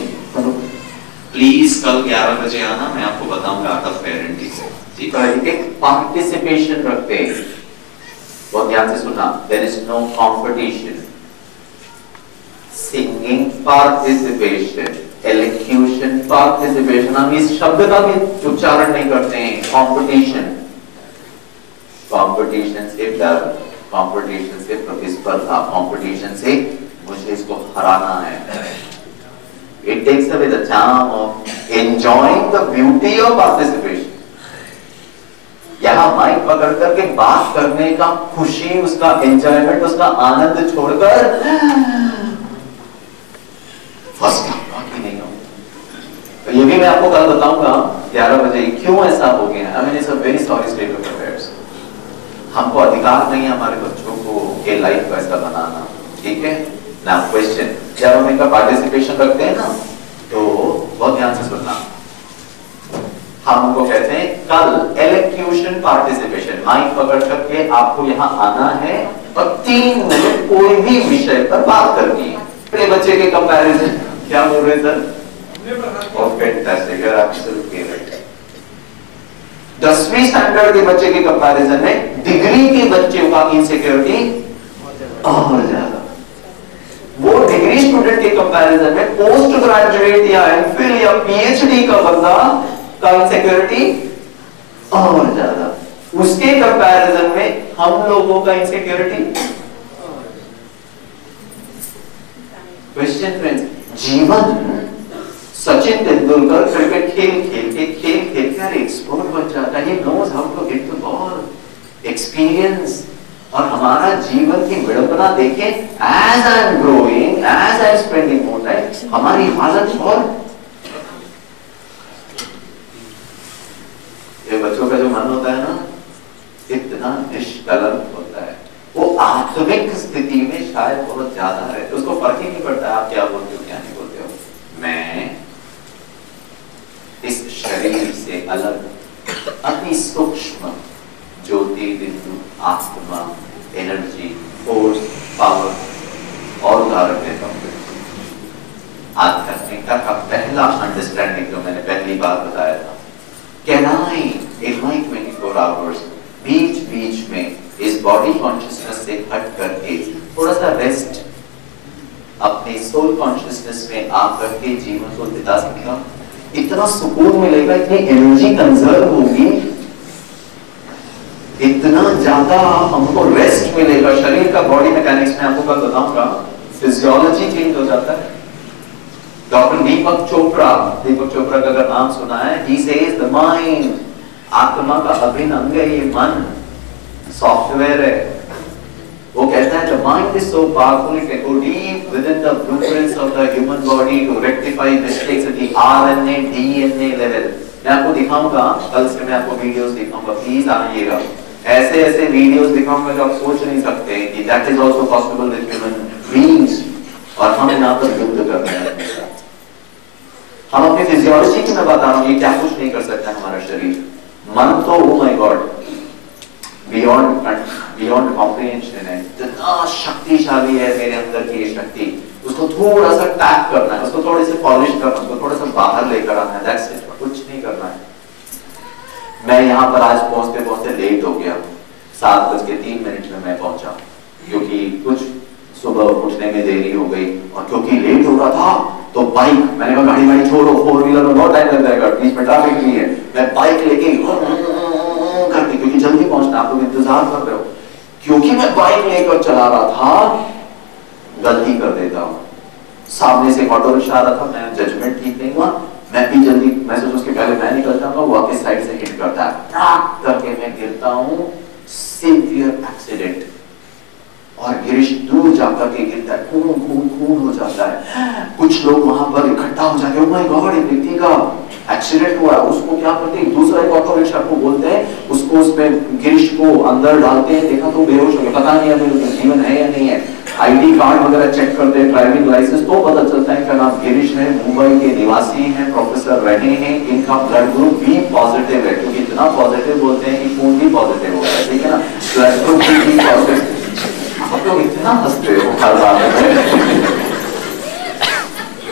प्लीज कल 11 बजे आना, मैं आपको बताऊंगा आर्ट ऑफ पेरेंटिंग. ठीक है? एक पार्टिसिपेशन रखते हैं. बहुत ध्यान से सुना. There is no competition. Singing participation, elocution participation. हम इस शब्द का भी उच्चारण नहीं करते हैं. कंपटीशन, कंपटीशन से डर, कंपटीशन से प्रतिस्पर्धा, कंपटीशन से मुझे इसको हराना है. It takes away the charm of enjoying the beauty of participation. यहाँ माइक पकड़ करके बात करने का खुशी, उसका एंजॉयमेंट, उसका आनंद छोड़कर फर्स्ट ही नहीं हो. तो ये भी मैं आपको कल बताऊंगा 11 बजे क्यों ऐसा हो गया. I mean it's a very sorry state of affairs. हमको अधिकार नहीं है हमारे बच्चों को ये लाइफ को ऐसा बनाना. ठीक है ना? क्वेश्चन, जब हम इनका पार्टिसिपेशन रखते हैं ना, तो बहुत ध्यान से सुनना. हम उनको कहते हैं कल एलोक्यूशन पार्टिसिपेशन. माइक पकड़ करके आपको यहाँ आना है और 3 मिनट कोई भी विषय पर बात करनी है. अपने बच्चे के कंपैरिजन क्या बोल रहे sir? Fantastic, you are absolutely right. 10वीं स्टैंडर्ड के बच्चे के कंपैरिजन में डिग्री के बच्चों का इनसिक्योरिटी और ज्यादा. वो डिग्री स्टूडेंट के कंपैरिजन में पोस्ट ग्रेजुएट या एमफिल या पीएचडी का बंदा का इनसिक्योरिटी और ज्यादा. उसके कंपैरिजन में हम लोगों का इनसिक्योरिटी. क्वेश्चन फ्रेंड्स, जीवन सचिन तेंदुलकर क्रिकेट खेल खेल के एक्सपर्ट बन जाता है. He knows how to hit the ball, experience. और हमारा जीवन की विडंबना देखें. As I am growing, as I am spending more time, हमारी हालत और ये बच्चों का जो मन होता है ना, इतना निष्कलंक होता है. वो आत्मिक स्थिति में शायद बहुत ज्यादा है. उसको फर्क ही नहीं पड़ता आप क्या बोलते हो क्या नहीं. अलग अति सूक्ष्म ज्योति बिंदु आत्मा एनर्जी फोर्स पावर और उदाहरण देता हूँ। आध्यात्मिकता का पहला अंडरस्टैंडिंग जो मैंने पहली बार बताया था, can I in my 24 hours बीच बीच में इस बॉडी कॉन्शियसनेस से हट करके थोड़ा सा रेस्ट अपने सोल कॉन्शियसनेस में आकर के जीवन को बिता सकता, इतना सुकून मिलेगा, इतनी एनर्जी कंजर्व होगी, इतना ज्यादा हमको रेस्ट मिलेगा। शरीर का बॉडी मैकेनिक्स में आपको कल बताऊंगा, फिजियोलॉजी चेंज हो जाता है। डॉक्टर दीपक चोपड़ा का अगर नाम सुना है, he says the mind, आत्मा का अभिन्न अंग है ये मन, सॉफ्टवेयर है। वो कहता है the mind is so powerful it can go deep within the blueprints of the human body to rectify mistakes at the RNA DNA level। मैं आपको दिखाऊंगा, कल से मैं आपको वीडियोस दिखाऊंगा, प्लीज आइएगा। ऐसे ऐसे वीडियोस दिखाऊंगा जो आप सोच नहीं सकते कि that is also possible with human beings। और हम यहाँ पर युद्ध कर रहे हैं। हम अपनी फिजियोलॉजी की मैं बता रहा हूँ, ये क्या कुछ नहीं कर सकता हमारा शरीर। मन तो oh my God beyond comprehension है, इतना शक्तिशाली है मेरे अंदर की ये शक्ति। उसको थोड़ा सा टैप करना है, उसको थोड़े से पॉलिश करना है, उसको थोड़ा सा बाहर लेकर आना है, दैट्स इट, कुछ नहीं करना है। मैं यहाँ पर आज पहुंचते पहुंचते लेट हो गया, 7:03 में मैं पहुंचा, क्योंकि कुछ सुबह उठने में देरी हो गई और क्योंकि लेट हो रहा था तो बाइक, मैंने कहा गाड़ी छोड़ो, 4 व्हीलर में बहुत टाइम लग जाएगा, बीच में ट्रैफिक भी है। मैं बाइक लेके करके, क्योंकि जल्दी पहुंचना, आप लोग इंतजार कर रहे हो, क्योंकि मैं बाइक लेकर चला रहा था गलती कर देता हूँ। सामने से ऑटो रिक्शा आ रहा था, मैं जजमेंट ठीक नहीं हुआ, मैं भी जल्दी, मैं सोचा उसके पहले मैं निकल जाऊंगा, वो आके साइड से हिट करता है, करके मैं गिरता हूँ, सीवियर एक्सीडेंट। और गिरीश दूर जाकर के गिरता है, खून हो जाता है। कुछ लोग वहां पर इकट्ठा हो जाते हैं, ओह माय गॉड, एक व्यक्ति का एक्सीडेंट हुआ। उसको क्या करते हैं, दूसरा एक ऑटो रिक्शा को बोलते हैं, उसको उसमें गिरीश को अंदर डालते हैं, देखा तो बेहोश हो गया, पता नहीं अभी उसमें जीवन है या नहीं है। आईडी कार्ड वगैरह चेक करते हैं, ड्राइविंग लाइसेंस, तो पता चलता है कि नाम गिरीश है, मुंबई के निवासी हैं, प्रोफेसर रहे हैं, इनका ब्लड ग्रुप भी पॉजिटिव है, क्योंकि इतना पॉजिटिव बोलते हैं कि खून भी पॉजिटिव होता है, ठीक है ना, ब्लड ग्रुप भी पॉजिटिव। आप लोग इतना हंसते हो हर बात में,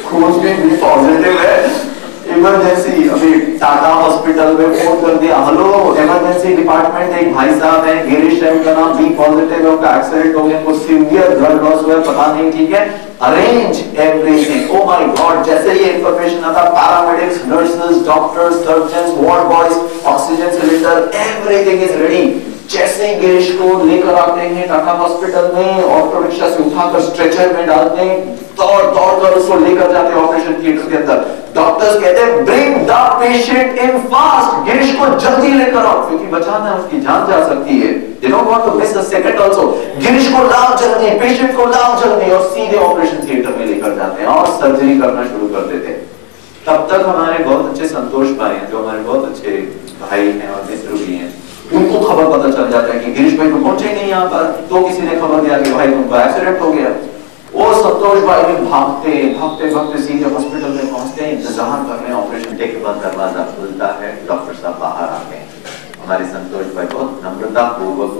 खून भी पॉजिटिव है। इमरजेंसी, अभी टाटा हॉस्पिटल में फोन कर दिया, हेलो इमरजेंसी डिपार्टमेंट, एक भाई साहब है, गिरीश है, उनका नाम बी पॉजिटिव है, उनका एक्सीडेंट हो गया, कुछ सीवियर ब्लड लॉस हुआ, पता नहीं, ठीक है, arrange everything. Oh my God, जैसे ये इंफॉर्मेशन आता, paramedics, nurses, doctors, surgeons, ward boys, oxygen cylinder, everything is ready. जैसे गिरीश को लेकर आते हैं टाटा हॉस्पिटल में, ऑटो रिक्शा से उठाकर स्ट्रेचर में डालते हैं, दौड़ कर उसको लेकर जाते हैं ऑपरेशन थिएटर के अंदर। डॉक्टर्स कहते हैं bring the patient in fast, Girish को जल्दी लेकर आओ, क्योंकि बचाना है, उसकी जान जा सकती है। They don't want to miss a second also. Girish को लाओ जल्दी, पेशेंट को लाओ जल्दी, और सीधे ऑपरेशन थिएटर में लेकर जाते हैं और सर्जरी करना शुरू कर देते हैं। तब तक हमारे बहुत अच्छे संतोष भाई हैं, जो हमारे बहुत अच्छे भाई हैं और मित्र भी हैं, उनको खबर पता चल जाता है कि गिरीश भाई तो पहुंचे नहीं यहाँ पर, तो किसी ने खबर दिया कि भाई तुमको एक्सीडेंट हो गया। वो संतोष भाई भी भागते सीधे हॉस्पिटल में पहुंचते हैं, इंतजार कर रहे हैं, ऑपरेशन टेक के बाद दरवाजा खुलता है, डॉक्टर साहब बाहर आ गए। हमारे संतोष भाई बहुत नम्रता पूर्वक